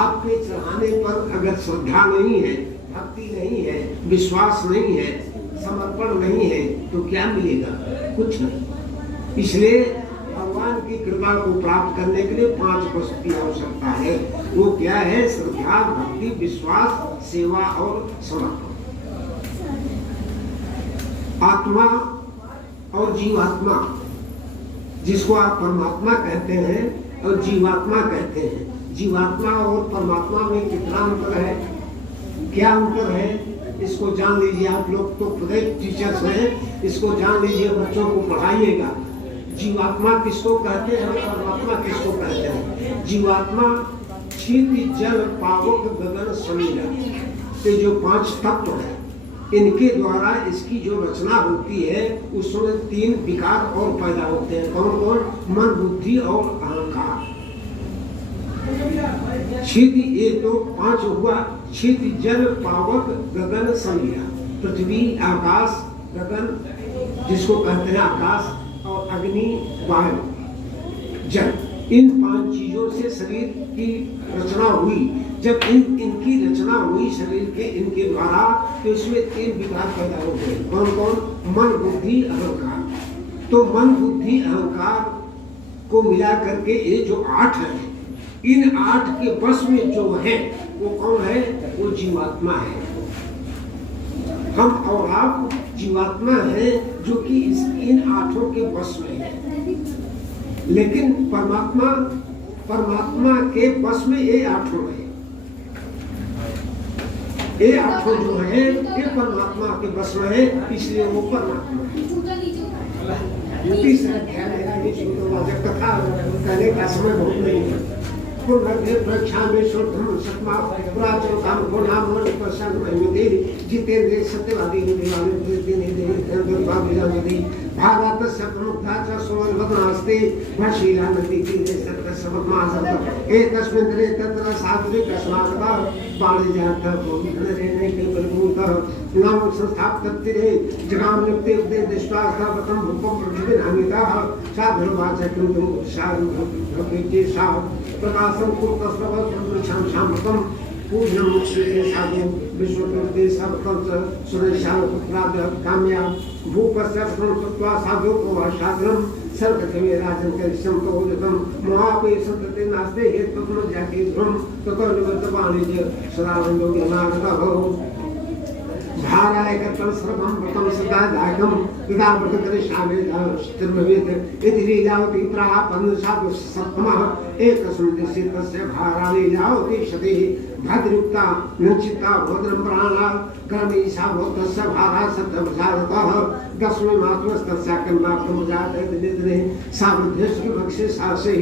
आपके चढ़ाने पर अगर श्रद्धा नहीं है, भक्ति नहीं है, विश्वास नहीं है, समर्पण नहीं है, तो क्या मिलेगा? कुछ नहीं। इसलिए भगवान की कृपा को प्राप्त करने के लिए 5 वस्तु की आवश्यकता है। वो क्या है? श्रद्धा, भक्ति, विश्वास, सेवा और समर्पण। आत्मा और जीवात्मा जिसको आप परमात्मा कहते हैं और जीवात्मा कहते हैं। जीवात्मा और परमात्मा में कितना अंतर है, क्या अंतर है, इसको जान लीजिए। आप लोग तो खुद टीचर्स हैं, इसको जान लीजिए, बच्चों को पढ़ाइएगा। जीवात्मा किसको कहते हैं, परमात्मा किसको कहते हैं। जीवात्मा क्षिति जल पावक गगन समीरा, ये जो 5 तत्व है, इनके द्वारा इसकी जो रचना होती है उसमें 3 विकार और पैदा होते हैं। कौन कौन? मन, बुद्धि और अहंकार। क्षिति, ये तो 5 हुआ। क्षिति जल पावक गगन समीरा, पृथ्वी, आकाश, गगन जिसको कहते हैं आकाश, और अग्नि, वायु, जल, इन 5 चीजों से शरीर की रचना हुई। जब इनकी रचना हुई शरीर के, इनके द्वारा, तो इसमें 3 विकार पैदा हो गए। कौन कौन? मन, बुद्धि, अहंकार। तो मन, बुद्धि, अहंकार को मिला करके ये जो 8 है, इन 8 के वश में जो है वो कौन है? वो जीवात्मा है। हम और आप जीवात्मा है जो कि इन 8 के वश में है। लेकिन परमात्मा के वश में ये 8 है। ये 8 जो है ये परमात्मा के वश में है, इसलिए वो परमात्मा है। तीसरा ख्याल है, कथा कहने का समय बहुत नहीं है। प्रक्षा में शोधम सत्मा प्राचीन काम को नाम प्रसन्न महिमति जितेंद्र सत्यवादी भारत सप्तमुक्ता सोल वदनास्ते भाशीला नदी तीरे सत्य सबमासत एक तस्मिन् दिने तत्र सात्विक अस्माकता पाणि जाता बोधने ने के बलभूता नाम संस्थाप्ततिरे जगाम नित्य उपदे दृष्टास्था पतम भूपम पृथ्वी नामिता साधुवाच किंतु साधु भक्ति सा प्रकाशम कुर्तस्व शाम शामतम पूजनम मुक्षे साधु विश्वकृते सबकंच सुरेशाल पुत्राद काम्या भूपस्य संस्कृत्वा साधु प्रभाषाग्रम सर्वकमे राजन करिष्यम तोजतम महापे संतते नास्ते हेतुत्म जाके ध्रुम ततो निवर्तवाणिज्य सदानंदो ज्ञानागतः भाराय कर्तन सर्वं व्रतं सदा दायकं तदा व्रत करिष्यामि स्थिरभवेत् इति लीलावती प्रापन्न साधु सप्तमः एकस्मिन् दिशि तस्य भारा लीलावती शते भद्रयुक्ता नचिता भद्रं प्राणा कर्मे सा भूतस्य भारा सत्यवसारतः दशमे मातुस्तस्या कन्यात्मं जाते दिने सा वृद्धेश्वरी भक्षे सासे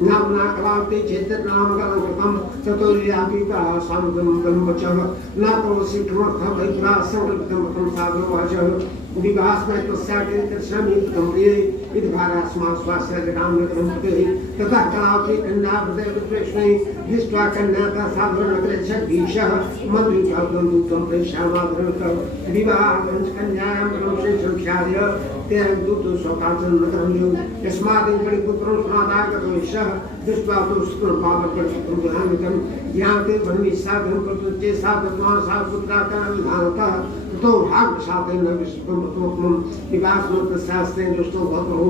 नाम्ना कलावती चैतन्यनाम गलकृतं ततो लीलावती सानुगं गलमचः न करोसि किमर्थं वैप्रा संकल्पितं साधुवाच विवास में तस्याके कृष्णमी तम्रिये इद भारास्मा स्वास्य जगाम नगरमते तथा कलावती कन्या हृदय विप्रेष्णे दृष्ट्वा कन्या का साधु नगरे जगदीशः मधुका बंधुकं प्रेष्यामाधृत विवाह कन्यायां ब्रह्मसे संख्याय तेरं दूतो सौकाचन नगरं यो यस्मादिं परिपुत्रं स्मादागतोषः दृष्ट्वा तो सुकृपावपरिपुत्रं गुणान्वितं यान्ते ब्रह्मी साधनं प्रपञ्चे साधत्वा सा पुत्राकं विधानतः तो भाग साधे न विश्वम विवासमत शास्त्रे दुष्टो भद्रो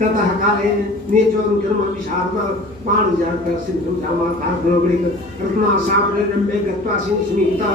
ततः काले नीचों कर्म विशारद पाण जाकर सिंधु जामा ताग्नोगलिक रत्ना साबरे रम्बे गत्वा सिंस्मिता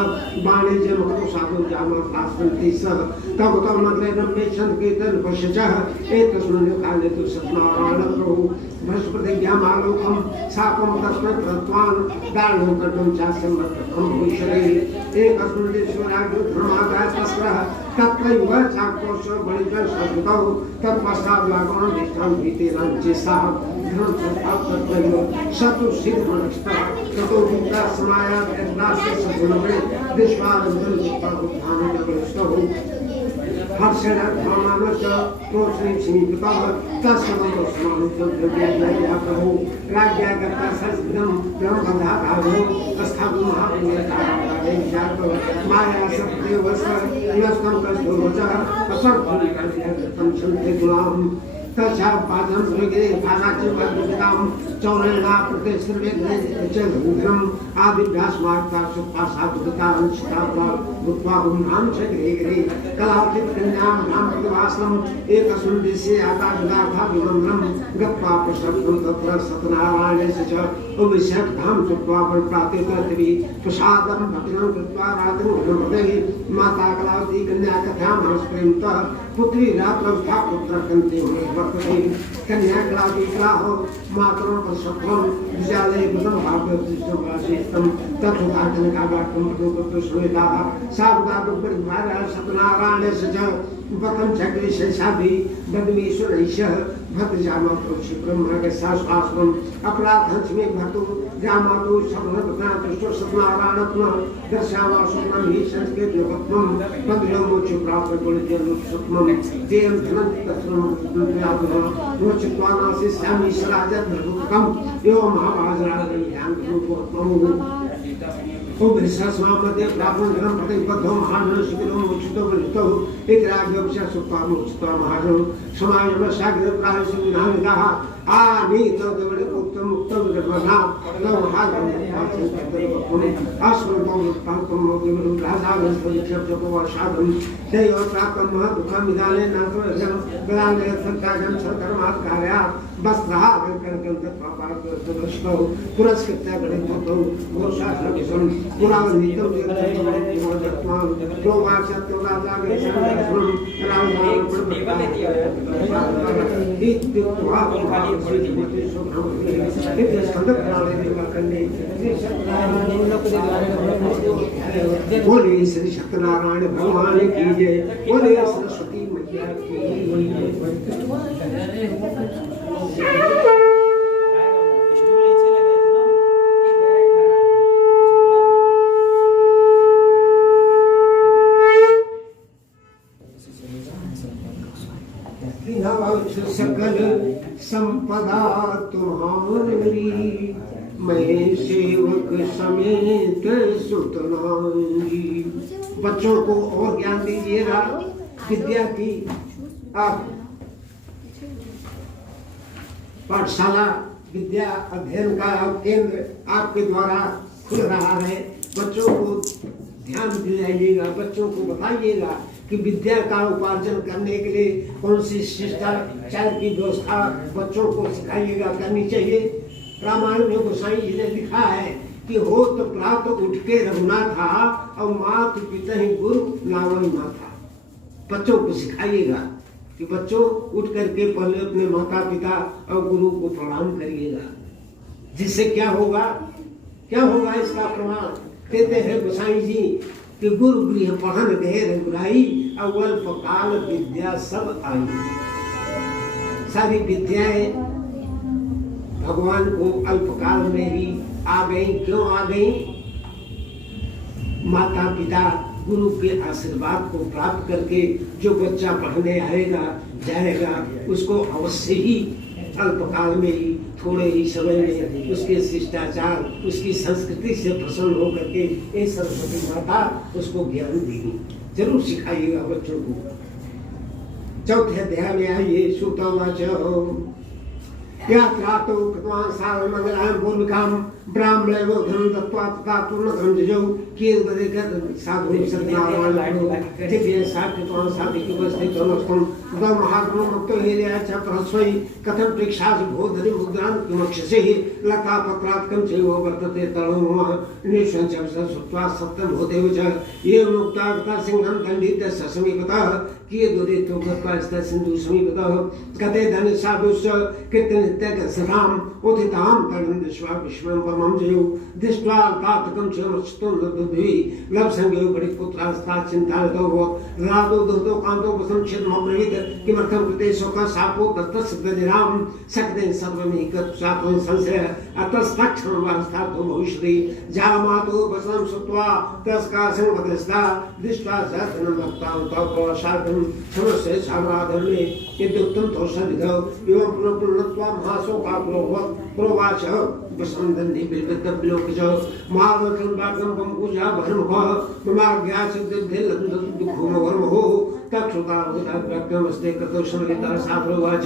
बाणे जमको साधु जामा तास्मन्ति सह तब तब नगरे रम्बे छंद कीर्तन पश्चाह एक तस्मिन् काले तो सत्यनारायण प्रभु बृहस्पतिज्ञामालोकं सापं तस्मै प्रत्वान् दारुणं कर्तुं चास्यं मत्तं भविष्यति एकस्मिन् ईश्वराग्नि धर्मादाय तस्रः तत्रैव चाक्रोश बलितं सद्गतौ तत्पश्चात् लागमनं निष्ठां भीतेन चेसा धर्म संस्थाप तत्रैव शत्रु सिद्धमनस्तः ततो विद्या समायात् यज्ञास्य सद्गुणवे विश्वानन्दं उत्थानं जगस्तौ हर्षेण धर्मानश्च प्रोत्सहिं समीपितः तत्सर्वं स्मानितं द्रव्याज्ञाप्रभो राज्ञाकर्ता संस्कृतं ब्रह्मधातारो अस्थातु महापुण्यकारे जातो माया सत्यवस नष्टं कष्टोवचः असर्वं छन्ते गुणाम् तथा पादं स्वर्गे भागाचे वाद्यतां चौरेणा प्रतिश्रवेदने च उग्रम आदिभ्यासमार्था सुपासादुतां चिताप्रा भूत्वा गुणां च गृहे कलावतीं कन्यां नाम प्रतिवासम् एकस्मिन् दिशे आकाशदार्था विमन्नं गत्वा प्रसन्नं तत्र सत्यनारायणस्य च अविश्यधाम चुक्त्वा प्राते पृथ्वी प्रसादं भक्तिं कृत्वा रात्रिं गृहपते माता कलावती कन्या कथां हरस्प्रेमतः पुत्री रात्रवस्था पुत्र कंते वर्तते कन्या कला हो मातरं प्रसवं विद्यालये बुधं भागवतं वासिष्ठं तत्सुधातन कागाटं प्रदोपतो श्वेता सावधातु परिवार सत्यनारायण सज उपकं चक्रे शेषाभि बदमीश्वरैषः भद्रजामा प्रोक्षि ब्रह्म शाश्वासम अपराधंस में भक्तु जामातु सबनपना कृष्ण सत्यनारायण दर्शावा सुमन ही संस्कृत योगत्वम बद्रो मोक्ष प्राप्त गुणजन सुखमम देव धनं तत्सम व्यापना मोक्षत्वाना से स्वामी सराजत भगवतम यो महाभाजराज ज्ञान रूपत्वम ओभृषस्वामते प्रापं ग्रहं पते पद्धं महान शिखरो मोक्षितो वरिष्ठो इतराभ्योपशा सुखा मोक्षितो महान समायम सागर प्राह सुनामिदाः आनीतो देवड़े उत्तम उत्तम विरमना नव हागम आश्रमं पापं मोगिमरु राजागं प्रयक्षं जपवासादं देव प्राप्तं महदुःखं विदाने नातो यजं गदाने सत्तागं सर्वकर्मात् कार्या वस्त्रहा कर्कं तत्पापादृष्टो पुरस्कृत्य गणितो गोशास्त्रविषं पुराणनीतं जगत्त्वा प्रोवाचत्यो राजागे सर्वं राजागं प्रभुत्वा बोले श्री सत्यनारायण भगवान की जय बोले सरस्वती मैया की सकल संपदा तुम्हारी मैं सेवक समेत सुतनाई। बच्चों को और ज्ञान दीजिएगा। विद्या की आप पाठशाला विद्या अध्ययन का केंद्र आपके द्वारा खुल रहा है। बच्चों को ध्यान दिलाइएगा, बच्चों को बताइएगा कि विद्या का उपार्जन करने के लिए कौन सी शिष्टाचार की व्यवस्था बच्चों को सिखाइएगा, करनी चाहिए। रामायण में गोसाई जी ने लिखा है कि हो तो प्रात उठ के रघुनाथा और मात पिता ही गुरु नावई माता। बच्चों को सिखाइएगा कि बच्चों उठ करके पहले अपने माता पिता और गुरु को प्रणाम करिएगा। जिससे क्या होगा, क्या होगा इसका प्रमाण देते हैं गोसाई जी कि गुरु गृह पढ़न ढेर गुराई अल्प काल विद्या सब आई। सारी विद्याएं भगवान को अल्पकाल में ही आ गई। क्यों आ गई? माता पिता गुरु के आशीर्वाद को प्राप्त करके जो बच्चा पढ़ने आएगा जाएगा उसको अवश्य ही अल्पकाल में ही थोड़े ही समय में उसके शिष्टाचार उसकी संस्कृति से प्रसन्न होकर के ये सरस्वती माता उसको ज्ञान देगी। जरूर सिखाइएगा बच्चों को। चौथे अध्याय में आइए। सुतवाच यात्रा तो कृतवान साल मंगलाम पूर्विकाम ब्राह्मणे वो धन दत्वा तथा पूर्ण धन जजौ कीर बदे कर साधु सत्यनारायण दिव्य साकृतवान साधि की वस्ति तनस्तम द महात्मा मुक्तो हेरिया च प्रस्वै कथम प्रेक्षास भोधरि मुद्रान किमक्षसे लता पत्रात्कम चैव वर्तते तळो निशं च सुत्वा सत्यं भूतेव च ये मुक्ता गता सिंहं दंडित ससमीपतः किए दुरे तो गत्वा स्थ सिंधु समीपतः कते धन साधुश्च कीर्तन नित्य सदाम उदिताम तरणं विश्वा विश्वं परमं जयो दृष्ट्वा तातकं च मस्तुं लब्धि लव संगयो बड़ि पुत्रास्ता चिंतातो रादो दुतो कांतो वसं क्षेत्रमब्रवीत किमर्थं कृते शोक शापो दत्तस्य गदिराम सकदे सर्वमेहि गत शापं संशय अतस्तक्षण वास्तातो भविष्यति जामातो वसनं सुत्वा तस्का संवदस्ता दृष्ट्वा सहस्रं भक्तां तव शार्दं समस्य सामराधर्मे यद्युक्तं तोषविधौ एवं पुनर्पुनत्वा महाशोका प्रोवाच वसंदन्ति बिलबद्दब्लोकज महावचन बागम पंकुजा भरमः ममाज्ञास दुःखमवर्महो तक्षुता भूताव्यक्तमस्ते कतो समलिता साप्रोवाच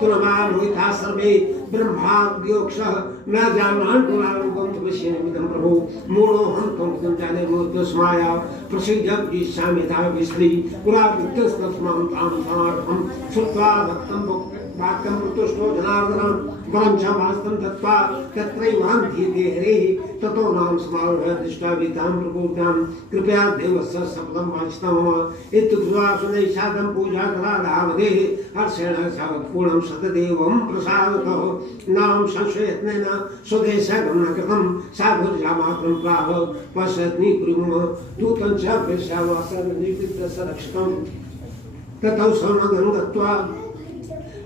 तुलमा मोहिता सर्वे ब्रह्माद्योक्षः न जानान् पुराणं तपस्येमिदं प्रभो मूढो हम त्वं जाने मूर्धस्माया प्रसिद्धं ईशाम्यथा विस्मृ पुरा वित्तस्तस्मां तां सार्थं श्रुत्वा भक्तं वाक्यं प्रतुष्टो जनार्दनं वरं च वास्तं दत्त्वा तत्रैवान्धीते हरेः ततो नाम समारोहः दृष्ट्वा वितां प्रपूर्तां कृपया देवस्य सफलं वाञ्छितं मम इत्युक्त्वा सुनैषादं पूजा कराधावदेः हर्षेण पूर्णं सतदेवं प्रसादतः नाम संशयत्नेन स्वदेशगमनं कृतं साधुर्जामात्रं प्राह पश्यत्नि कुरुमः दूतं च प्रेष्यामासनिर्विद्यस्य रक्षितं ततौ शरणं गत्वा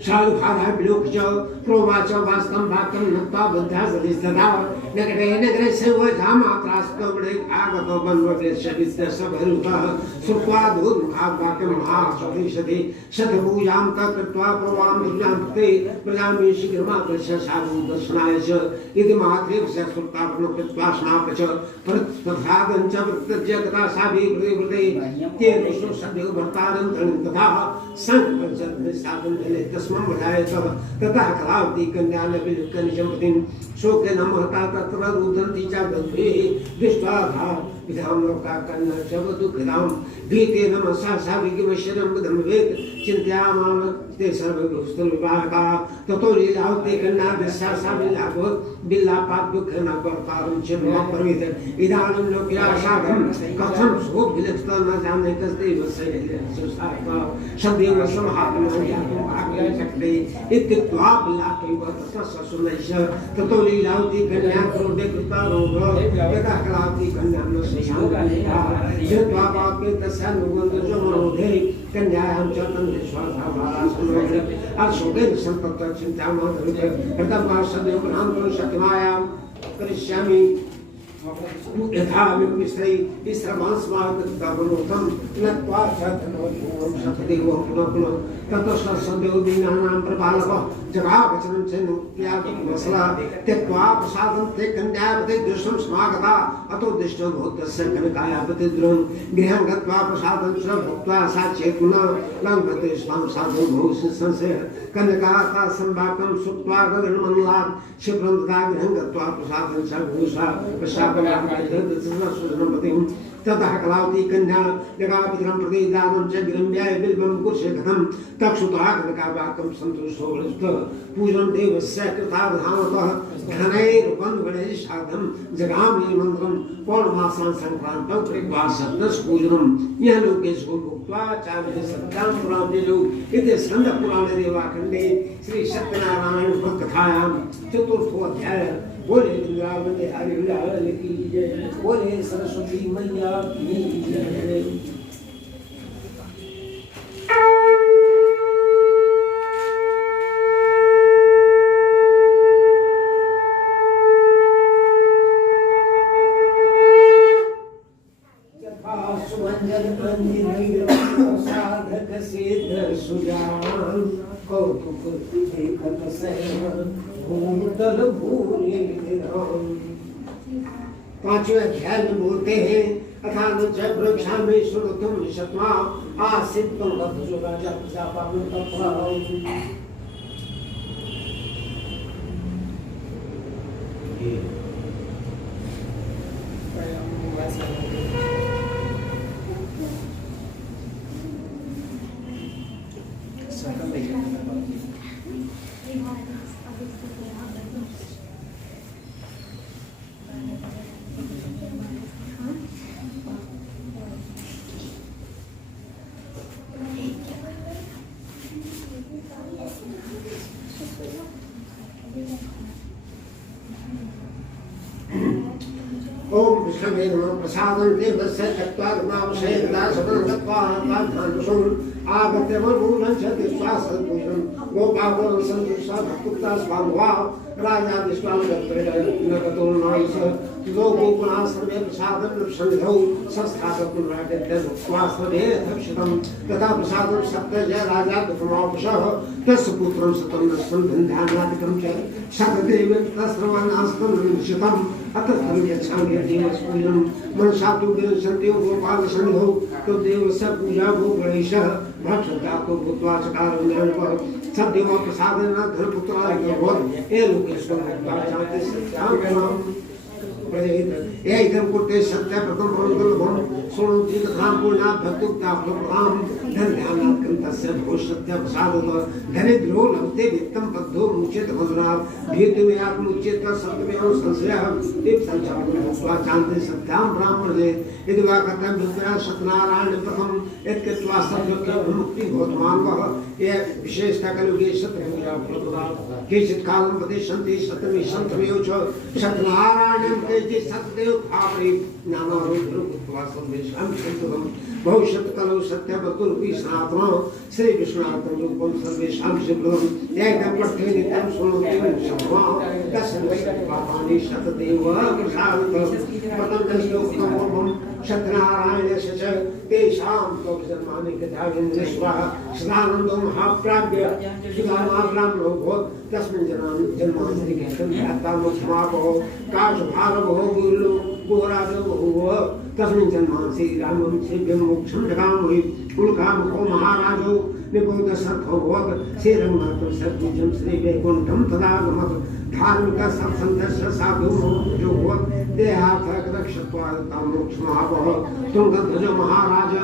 शालुभारः विलोक्य प्रोवाच वास्तं वाक्यं नत्वा बुद्धा सदिस्तदा नगरे नगरे सर्वजामात्रास्तवडे आगतो वन्वदेशविद्यस्य भैरुतः श्रुत्वा दूर्मुखाद्वाक्यं महासुदेशते शतपूजां कृत्वा प्रवां दुर्गां कृते प्रजामि शीघ्रमागच्छ साधुदर्शनाय च इति मात्रेव स श्रुत्वापनो कृत्वा स्नाप्य च प्रसादं च प्रत्यज्य तथा साभि वृते तेन विष्णु सद्यो भर्तारं धनं तथा संकल्पं साधन जले तस्मं वधाय ततः कलावती कन्या विलुप्तनिजम्पतिं शोकेन महता तत्र रुदन्ति च बन्धुभिः दृष्ट्वा विधां लोकाकर्ण्य च दुःखदां भीतेन मनसा साविकिमशरं बुधमवेत् चिन्तयामाण ते सर्वगुस्तुर्विवाहका ततो लीलावती कन्या दस्या साविलाभो बिल्लापात् दुःखेन कर्तारं च ब्रवीत इदानीं लोक्यासाधं कथं सोऽभिलक्षितं न जाने कस्दैव सुसात्मा सदैव समात्मया शक्ति इत्युक्त्वा बिल्लापैव ततः सुनैष ततो लीलावती कन्या क्रोधे कृता रोग यदा कलावती कन्या न श्रुत्वा पापे तस्या नुगन्धजमरोधे कन्यायां च तन्विश्वासाभारासनोः अशोकेन सम्पत्तः चिन्तामहः कृतं वा सदैव भ्रान्तो शक्तिमायां करिष्यामि यथा विस्मै इसमास्माकं नत्वा सतदेवं पुनः पुनः ततः सदैव दीनानां प्रपालकः जगावचनं च नुक्त्यागमसला त्यक्त्वा प्रसादं ते कन्यापते दृष्टं समागता अतो दृष्टो भूतस्य कनकायापते द्रों गृहं गत्वा प्रसादं च भुक्त्वा सा चेतना लङ्घते स्वां साधु भूषि संशय कनकाता संवाकं सुक्त्वा गगनमण्डलात् क्षिप्रं तथा गृहं गत्वा प्रसादं च भूषा ततः कलावती कन्या जगापितरं प्रति दानं च विरम्याय बिल्बं कुर्शे कथं तक्षुतः कनकावाक्यं सन्तुष्टो वृष्टः पूजनं देवस्य कृतावधानतः घनैरुपन्गणैः साधं जगामि मन्त्रं पौर्णमासां संक्रान्तौ कृत्वा सप्तशपूजनं यह लोकेषु भुक्त्वा चाविः सत्यां पुराणेषु इति स्कन्दपुराणे देवाखण्डे श्री सत्यनारायण कथायां चतुर्थोऽध्यायः। बोले वृंदावन हरि लाल की जय, बोले सरस्वती मैया की जय। साधक सिद्ध सुजान कौतुक देखत सहन भूतल भूरि निधान। पांचवें अध्याय में बोलते हैं अथान च वृक्षा में श्रुतम शतमा आसिद्धं बद्धो राजा प्रजापालन तत्वा। ओम विष्णवे नमः। प्रसादं देवस्य चत्वार नामशेखदा सदनं गत्वा तान्धुषं आगत्य मूलं च दृष्ट्वा सद्भुजं गोपावनं सन्तुष्टा भक्तुक्ता स्वामवा राजा दृष्ट्वा नगतो नायस लोको पुनः सर्वे प्रसादं सन्निधौ संस्थापक पुनरागत्य भुक्त्वा सर्वे धक्षितं तथा प्रसादं सप्तजय राजा प्रथमोपशः तस्य पुत्रं सतं दर्शनं भिन्धानादिकं च शतदेवं तस्रवणास्तं निशितम् अतः यच्छामि देवस्पूजनं मनसा तु विरसन्ति गोपाल सन्निधौ तो देवस्य पूजा भो गणेशः भक्षता तो भूत्वा चकार ज्ञानपर सद्देव प्रसादेन धनपुत्राय भवत् ए लोकेश्वर भक्ता चान्ति सत्यां प्रजहित एकदम कुटे सत्य प्रथम प्रवृत्तम सुनोति तथा पूर्णा भक्तुक्ता फलप्रदाम धन ध्यानात् कृतस्य भविष्यत्य प्रसादत दरिद्रो लभते वित्तम पद्धो मुचित भजनात् भीतमे आत्मुचित सत्यमेव संशयः इति संचारः जानते सत्याम ब्राह्मणे यदि वा कर्तव्य विद्या सत्यनारायण प्रथम इत्यत्वा सत्य मुक्ति भवतमानवः यह विशेषता कलयुगे सत्य पूजा फलप्रदान केचित् कालं प्रदिशन्ति सत्यमे सत्यमेव च सत्यनारायणं तेजि सत्यदेव भावरे नानारूपत्वा संदेशं संततं भविष्यत् कलौ सत्य वस्तुरूपी सनातनं श्री विष्णुनाथं रूपं सर्वेषां शिवं एकदम पठ्ये नित्यं शृणोति शब्दः तस्मै पापानि सतदेव प्रसादितं प्रथमं श्लोकं सत्यनारायणस्य च तेषां जन्मानि कथायन् विश्वः सदानन्दो महाप्राज्ञ शिवामाब्राह्मणो भवत् तस्मिन् जन्मान्तरे ज्ञातं ध्यात्वा मोक्षमापो काशभारवो गुरुलो गोराजो बहुवः तस्मिन् जन्मांसि रामं सेव्यं मोक्षं जगामहि कुलकामुको महाराजो निकोदशर्थो भवत् श्रीरङ्गनाथं सद्विजं श्रीवैकुण्ठं तदागमत् धार्मिक सत्सङ्गस्य साधु जो भवत् देहार्थरक्षत्वाय मोक्षमापः तुङ्गध्वजो महाराज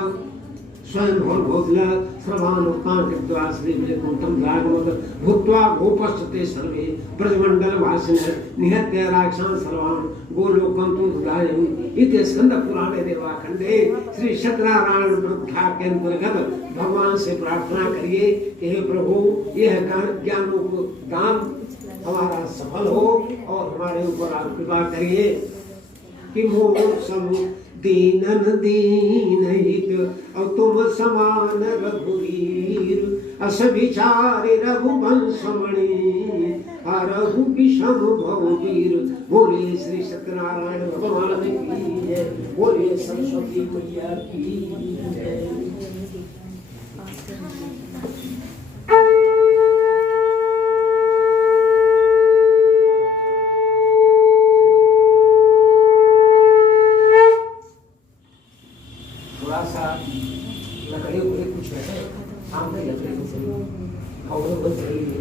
स्वयं भोजल श्रवाणोत्तान कृत्वा श्री विजयकुण्ठं जागमत् भूत्वा गोपश्चते सर्वे ब्रजमण्डलवासिनः निहत्य राक्षसान् सर्वान् गोलोकं तु ददायन् इति स्कन्दपुराणे देवाखण्डे श्री सत्यनारायण व्रतकथा के अंतर्गत भगवान से प्रार्थना करिए कि हे प्रभु यह ज्ञान दान हमारा सफल हो और हमारे ऊपर आप कृपा करिए कि मोक्षम दीनन दीनहित और तुम समान रघुवीर अस विचार रघुवंशमणि हरहु विषम भववीर। बोले श्री सत्यनारायण भगवान की जय, बोले सरस्वती मैया की जय। लकड़ी को कुछ है सामने लकड़ी से हवन बन चाहिए,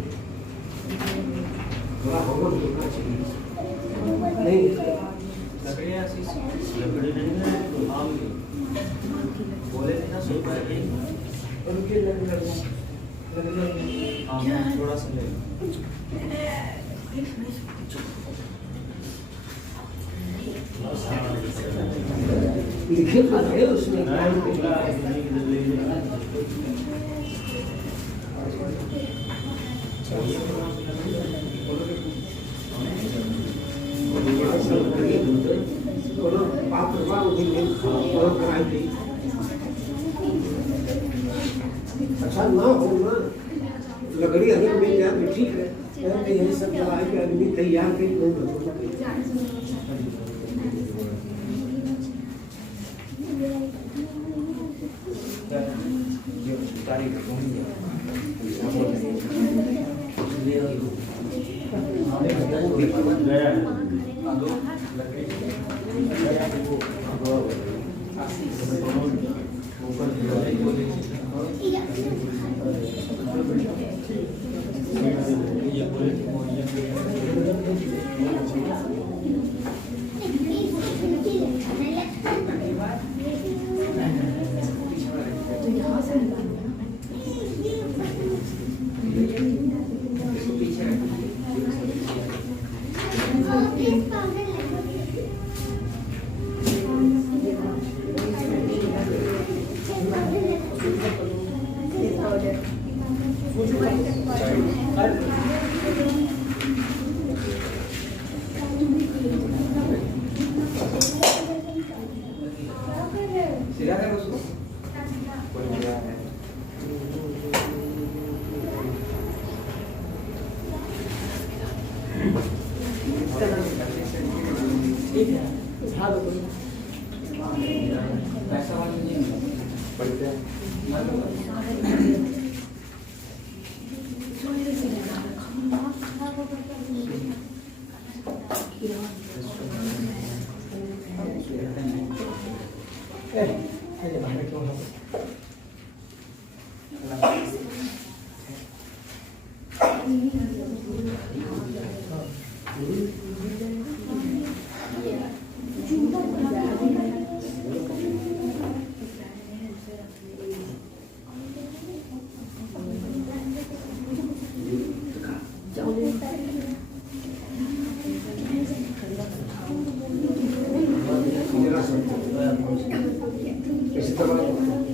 थोड़ा हवन होना चाहिए। नहीं लकड़ी ऐसी लकड़ी नहीं है तो आम बोले थे ना सही बात है उनके लग थोड़ा सा ले लिखे तो है उसमें अच्छा ना हो ना, लकड़ी अगर मिल जाए तो ठीक है, यही सब दवाई के आदमी तैयार Yeah. लगा सकते इसी तरह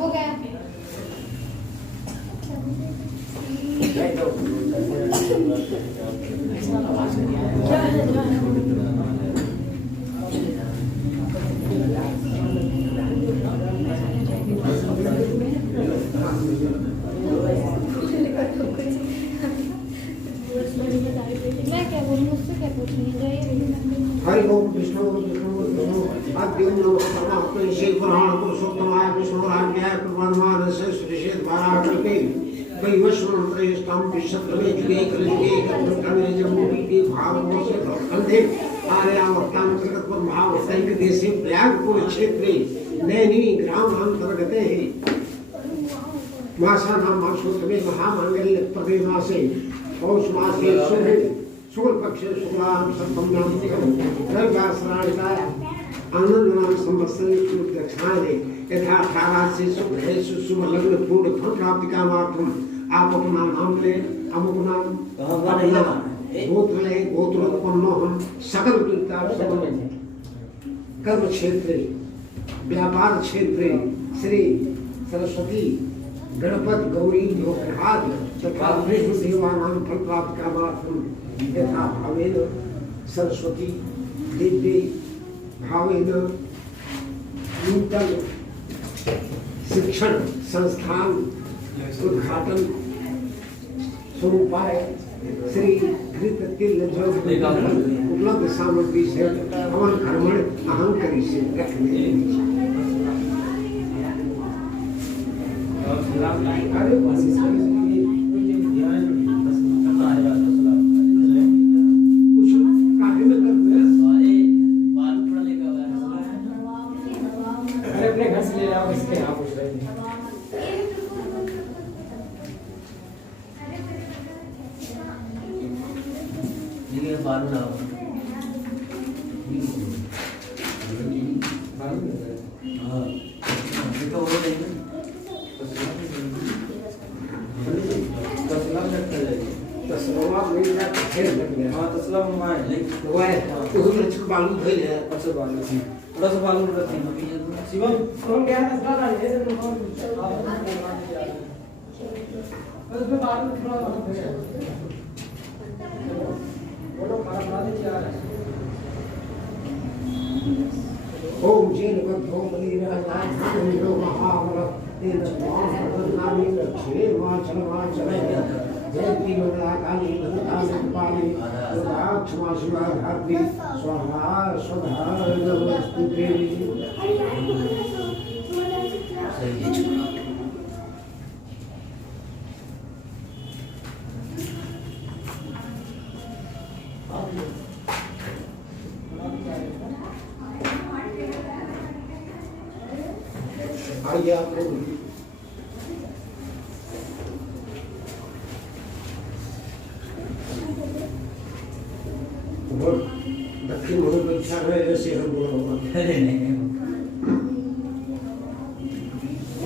वो क्या मैं क्या बोलूं मुझसे क्या पूछनी चाहिए हरि ओम विष्णु विष्णु आद्यम नमः श्री पुराण पुरुषोत्तमाय विष्णुराज्ञाय प्रमाणमानस्य श्रीषेद भाराकल्पे वैवस्वंत्रयस्तम विश्वत्रमे जुगे कलिजुगे कलिजुगे जम्बूरी के भावों से कंधे आर्यावर्तान प्रगत पर महावस्तैक देशे प्रयागपुर क्षेत्रे नैनी ग्राम अंतर्गते मासा नाम मासोत्तमे महामंगल्य प्रदे मासे पौष मासे शुक्ल पक्ष शुक्लाम सप्तम नाम रविवार श्रावणिका आनंद नाम संवत्सरे दक्षिणायने यथा 18 से शुभ शुभ लग्न पूर्ण फल प्राप्ति कामार्थम आप अपना नाम ले हम अपना गोत्र ले गोत्रोत्पन्नो हम सकल कर्म क्षेत्रे व्यापार क्षेत्रे श्री सरस्वती गणपति गौरी लोकनाथ तथा विष्णु देवानां फल प्राप्ति कामार्थम यथा भावेन सरस्वती दिव्य भावेन नूतन शिक्षण संस्थान उद्घाटन स्वरूपाय श्री घृत तिल उपलब्ध सामग्री से हवन कर्मण अहंकरी से रखने शिवम क्या ओम जैन बद्धो मलिराजाय महावरा तेन नामी लक्ष्मी मा चले जयंती मंगला काली भद्रकाली पाली क्षमा शिवा धात्री स्वाहा स्वधा नमस्ते आइए आप लोग दक्षिण बहुत अच्छा है जैसे हम बोला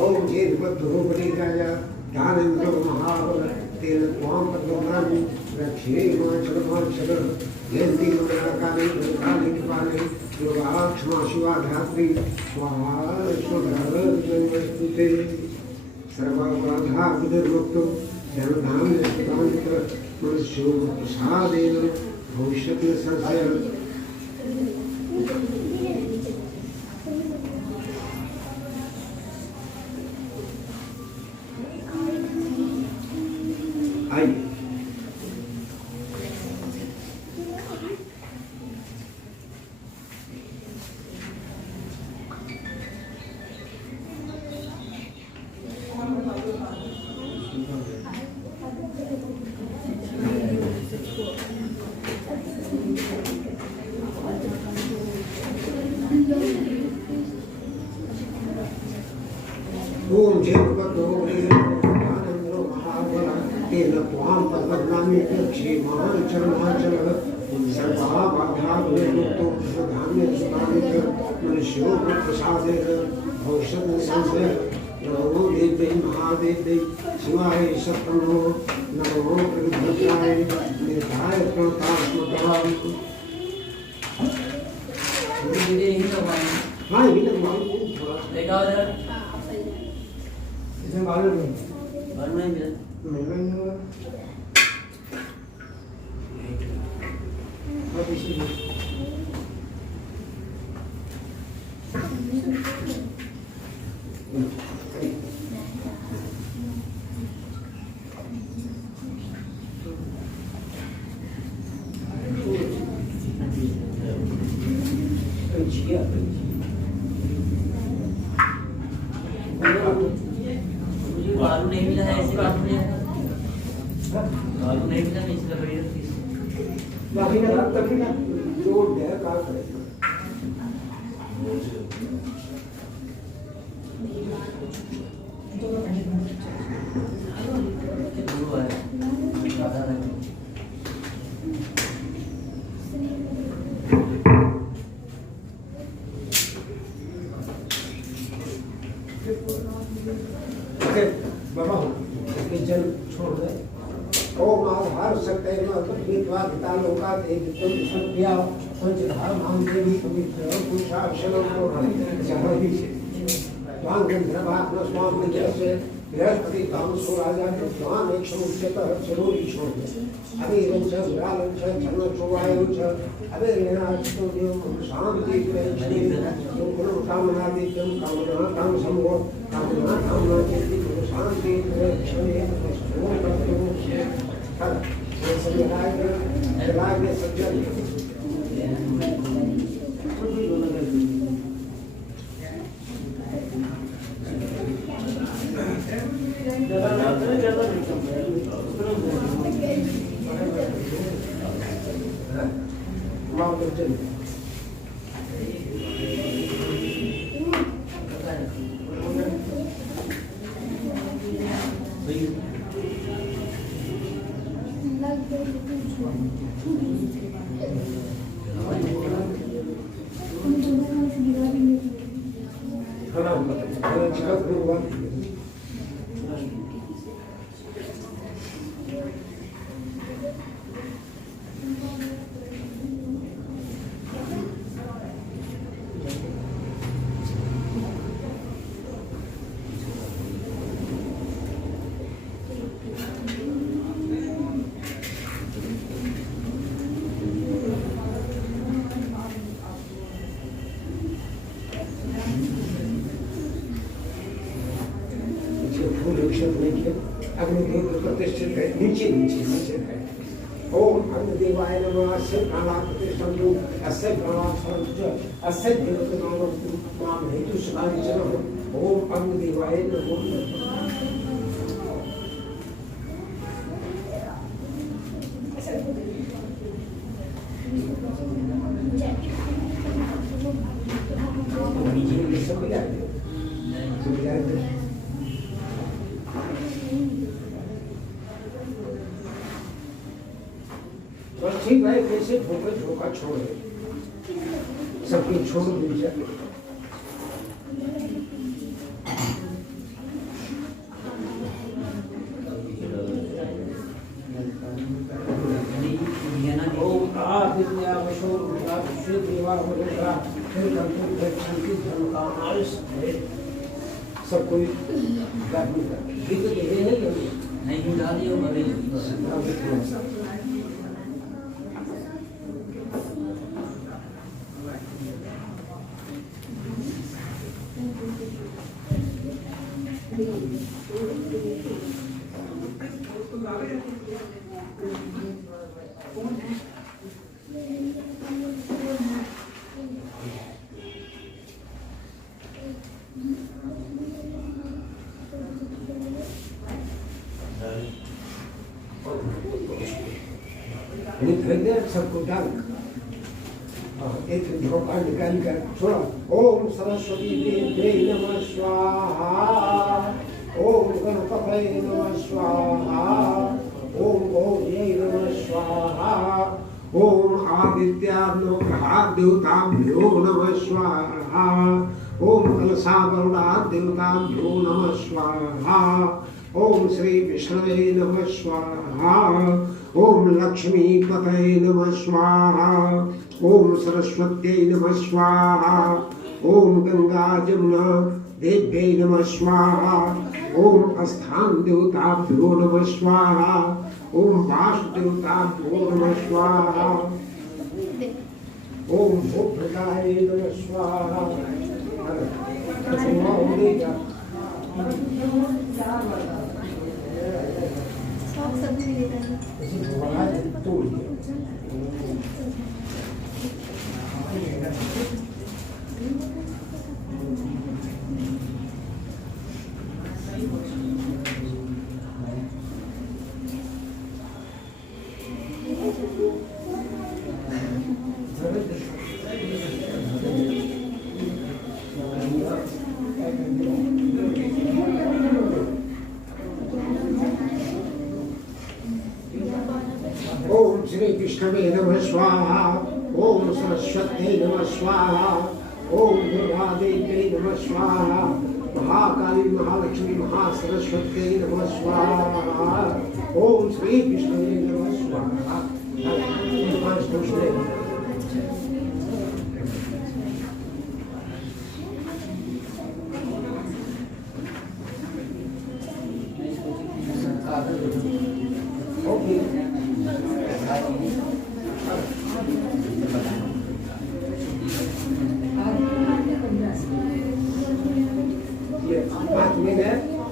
ओम जैन बद्धो मलिराजा ज्ञानेन्द्र महाबल तेन त्वां पद्मनाभि रक्षे माचल जयंती मंगलाकाली भद्रकाली कृपाली दुर्गा क्षमा शिवा धात्री स्वाहा स्वधा नमस्ते सर्वबाधा विनिर्मुक्तो धनधान्य मनुष्यो प्रसादेन भविष्यति संशय आइए। ओम जय भगवतो आनंदो महाबल तेन त्वां पद्मनामी लक्ष्मी महाचरणाचल सर्वा बाधा विमुक्तो धान्य सुधानित मनुष्यो प्रसादेन औषध संसे नमो देव्यै महादेव्यै शिवाय सप्तमो नमो प्रभुभद्राय निर्धाय प्रणतास्मताम्। हाँ ये लोग थोड़ा देखा उधर इसमें मालूम नहीं मालूम नहीं मिला मिलना ही होगा अब इसीलिए बालू नहीं मिला है ऐसी बात नहीं है बालू नहीं मिला नहीं इसलिए बढ़िया बाकी ना तभी ना जोड़ दे काम करेगा वो है ज़्यादा नहीं बाबा इसके जल छोड़ दे ओम आधार सकते हैं विद्वा पिता लोका देव तुम संज्ञा पंचधार नाम देवी पवित्र पुरुषा शरण जहरी स्वाम गंधर्वात्म स्वाम जैसे बृहस्पति काम सो राजा के स्वाम एक समुचित जरूरी छोड़ दे अभी रंच विरालंच छन्न चोवायुच अबे रेणाचितो देव शांति प्रेक्षणे गुरु कामना दिव्यम कामना काम समो कामना कामना चित्ति शांति प्रेक्षणे ओम प्रभु कर ये समाज में सज्जन अग्निदेव प्रतिष्ठित है नीचे नीचे नीचे है ओम अग्निदेवाय नमः अस्य प्राणा प्रतिष्ठन्तु अस्य प्राणा सर्वज अस्य देवतानां नाम हेतु सदानि जनः ओम अग्निदेवाय नमः सब मिला बस ठीक है कैसे धोखा धोखा छोड़े सबकी छोड़ दीजिए सब कोई नहीं डाल दिया मरे हृदय सबको डाल एक ढोका निकाल कर थोड़ा ओम सरस्वती देवे नमः स्वाहा, ओम गणपतये नमः स्वाहा, ओम गौर्यै नमः स्वाहा, ओम आदित्याभ्यो देवताभ्यो नमः स्वाहा, ओम कलशावरुणात् देवताभ्यो नमः स्वाहा, ओम श्री विष्णवे नमः स्वाहा, ओम लक्ष्मीपतये नमः स्वाहा, ओम सरस्वत्यै नमः स्वाहा, ओम गंगा जमुना देव्यै नमः स्वाहा, ओम स्थान देवताभ्यो नमः स्वाहा, ओम वासुदेवताभ्यो नमः स्वाहा, ओम भूभृताय नमः स्वाहा। ओम श्री विष्णवे नमः स्वाहा, ओम सरस्वत्यै नमः स्वाहा, ओम दुर्गा देव्यै नमः स्वाहा, महाकाली महालक्ष्मी महासरस्वत्यै नमः स्वाहा, ओम श्री विष्णवे नमः स्वाहा।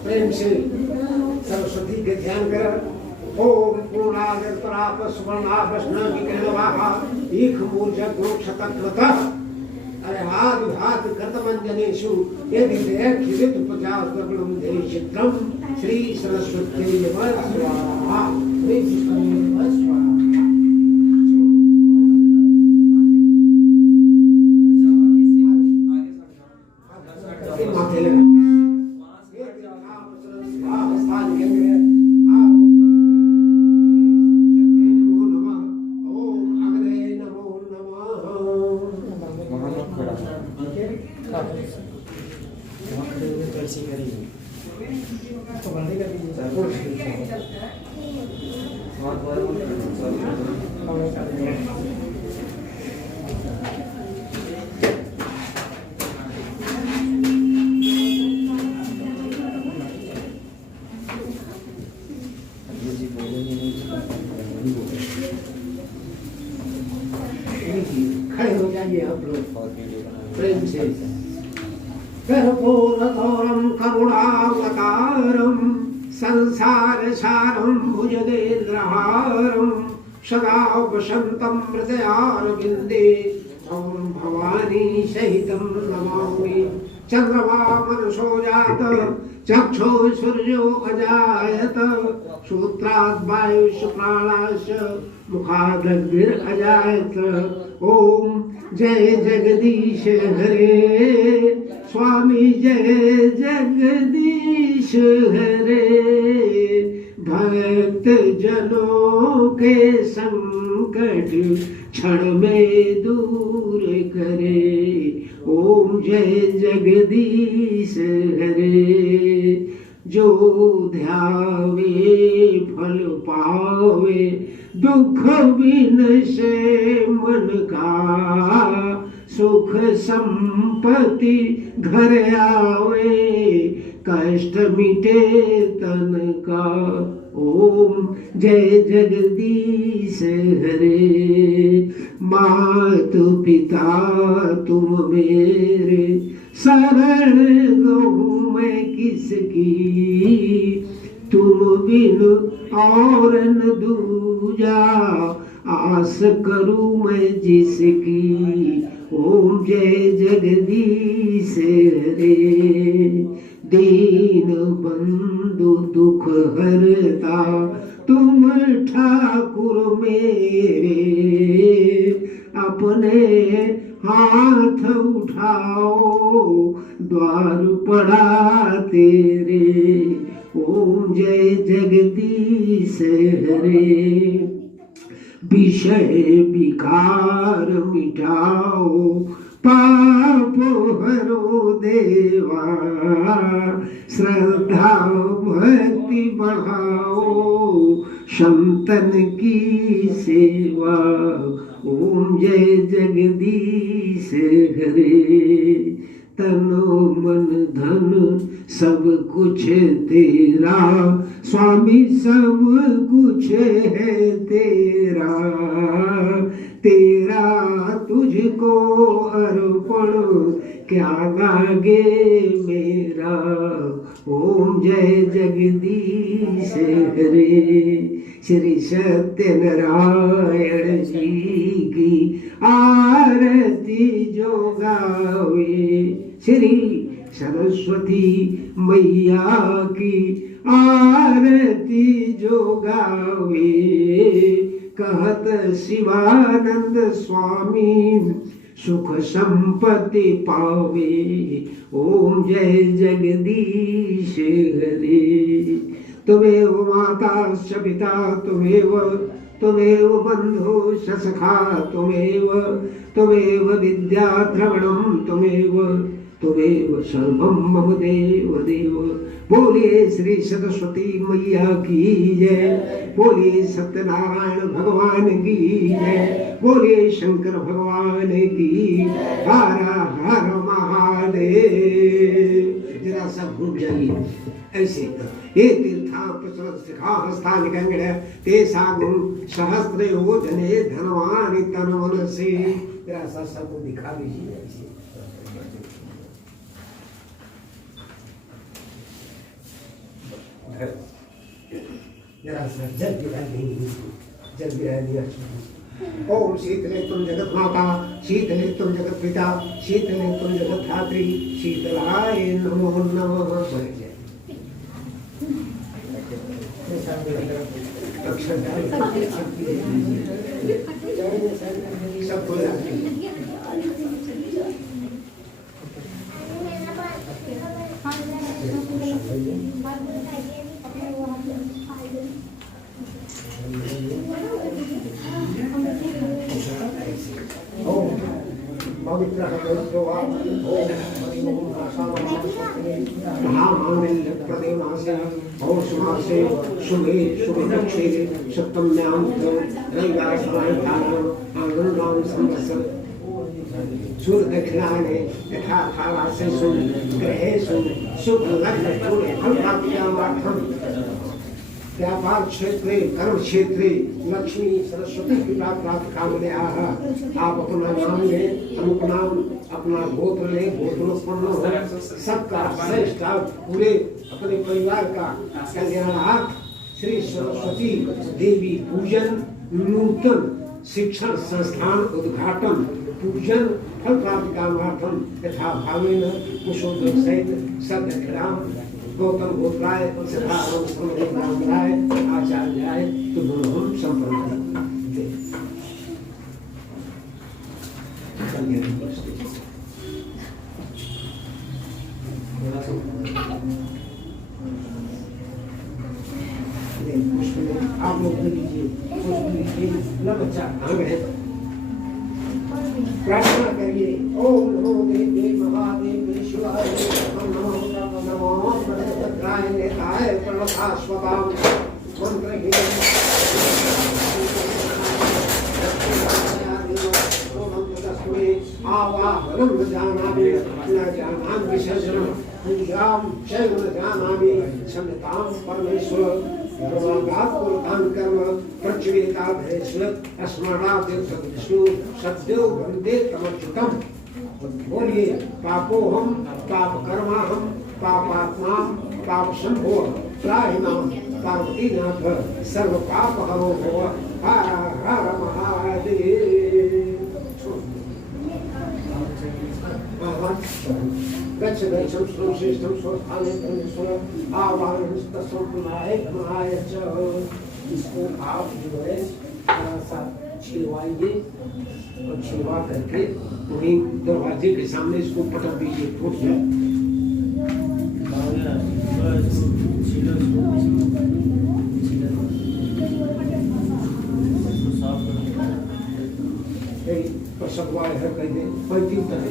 प्रेम से सरस्वती के ध्यान कर। ओम पूर्णागर पराप स्वर्णाभस्न विक्रमवाहा एक मूर्जक गोक्ष तत्वतः अरहाद विभात कृतमंजनेषु यदि खिलित उपजात प्रबलम देशित्रम श्री सरस्वती नमः स्वाहा। खड़े हो जाइए आप लोग प्रेम से। कर्पूरगौरं करुणावतारं संसारसारं भुजगेन्द्रहारं सदा वसन्तं हृदयारविन्दे ॐ भवानी सहितं नमामि। चन्द्रमा मनसो जात चक्षु सूर्यो अजायत श्रोत्रात् वायुः प्राणाश्च मुखादग्निरजायत। ओम जय जगदीश हरे स्वामी जय जगदीश हरे। भक्त जनों के संकट क्षण में दूर करे। ओम जय जगदीश हरे। जो ध्यावे फल पावे दुख विनशे मन का। सुख संपत्ति घर आवे कष्ट मिटे तन का। ओम जय जगदीश हरे। मातु पिता तुम मेरे शरण गहूँ मैं किसकी। तुम बिन और न दूजा, आस करूं मैं जिसकी, ओम जय जगदीश हरे। दीन बंधु दुख हरता, तुम ठाकुर मेरे, अपने हाथ उठाओ, द्वार पड़ा तेरे, ओम जय जगदीश हरे। विषय विकार मिटाओ, पाप हरो देवा, श्रद्धा भक्ति बढ़ाओ, संतन की सेवा, ओम जय जगदीश हरे। तनो मन धन सब कुछ तेरा, स्वामी सब कुछ है तेरा, तेरा तुझको अर्पण क्या लागे मेरा, ओम जय जगदीश हरे। श्री सत्यनारायण जी की आरती जो गावे, श्री सरस्वती मैया की आरती जो गावे, कहत शिवानंद स्वामी सुख संपत्ति पावे, ओम जय जगदीश हरे। तुमेव माता च पिता, तुमेव बंधु सखा, तुमेव विद्या द्रवणम, तुमेव सर्वम मम देव देव। बोलिए श्री सरस्वती मैया की जय, बोलिए सत्यनारायण भगवान की जय, बोलिए शंकर भगवान की। हर हर महादेव। जरा सब घूम जाइए ऐसे। ये तीर्था प्रसरसिखा हस्तानि गंगड़ ते सागुं सहस्रे योजने धनवानि तन मन से। जरा सा सबको दिखा दीजिए ऐसे। जरा सा जल गिरा दिया। ओम शीतले तुम जगत माता, शीतले तुम जगत पिता, शीतले तुम जगत धात्री, शीतलाय नमो नमः। सब कोई सप्तम्याम रविवार सूर्य दक्षिणाने यथा थावासे ग्रहेषु शुभ लग्न फल प्राप्त्यार्थम व्यापार क्षेत्रे कर्म क्षेत्रे लक्ष्मी सरस्वती की प्राप्त कामनाः। आप अपना नाम ले, अनुपनाम अपना गोत्र ले, गोत्रोत्पन्न हो, सबका श्रेष्ठ पूरे अपने परिवार का कल्याणार्थ श्री सरस्वती देवी पूजन, नूतन शिक्षण संस्थान उद्घाटन, पूजन फल प्राप्ति कामार्थम यथा भावेन कुशोदय सहित सदग्राम गौतम गोत्राय सदा राय आचार्याय तुभ्यं संप्रति। आप लोग लीजिए बच्चा प्रार्थना करिए। ओम नमो देवे महादेव शिवाय नमो नमो भद्राय नेताय प्रणतास्वताम मंत्र आवाहनं जानामि न जानामि विसर्जनं पूजां चैव न जानामि क्षम्यतां परमेश्वर। दान कर्म प्रचलिताधेश्वर स्मरणात् विष्णु सद्यो वंदे तमच्युतम्। बोलिए पापोहम पाप कर्माहम पापात्मा पाप शंभो त्राहिमाम पार्वतीनाथ सर्व पाप हरो भव हर हर महादेव। गच्छ गच्छं श्रेष्ठं स्वस्थाने परमेश्वर आवाहनस्तस्व पुनाय च। इसको आप जो है सा छिलवाइए और छिलवा करके वहीं दरवाजे के सामने इसको पटक दीजिए, फूट जाए। सकवा है कहते पैती तरह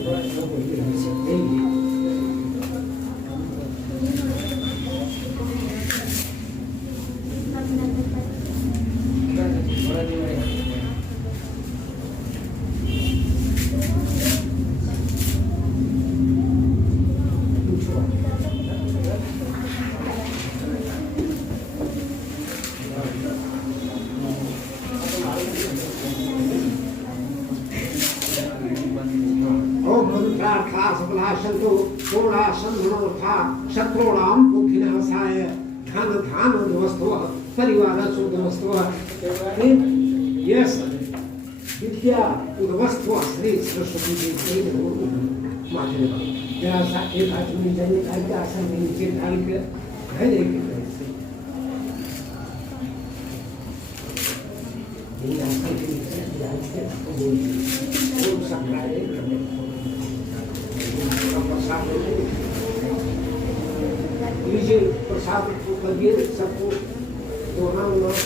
शत्रूणाम बुद्धिनाशाय धन धान उद्वस्तव परिवार उद्वस्तव। यस विद्या उद्वस्तव श्री सरस्वती जी के माध्यम जरा सा एक आदमी जने का आसन में नीचे डाल के धैर्य की तरह से ये आसन के नीचे डाल के बोल संग्रह करने लीजिए प्रसाद को करिए सबको दोनों लोग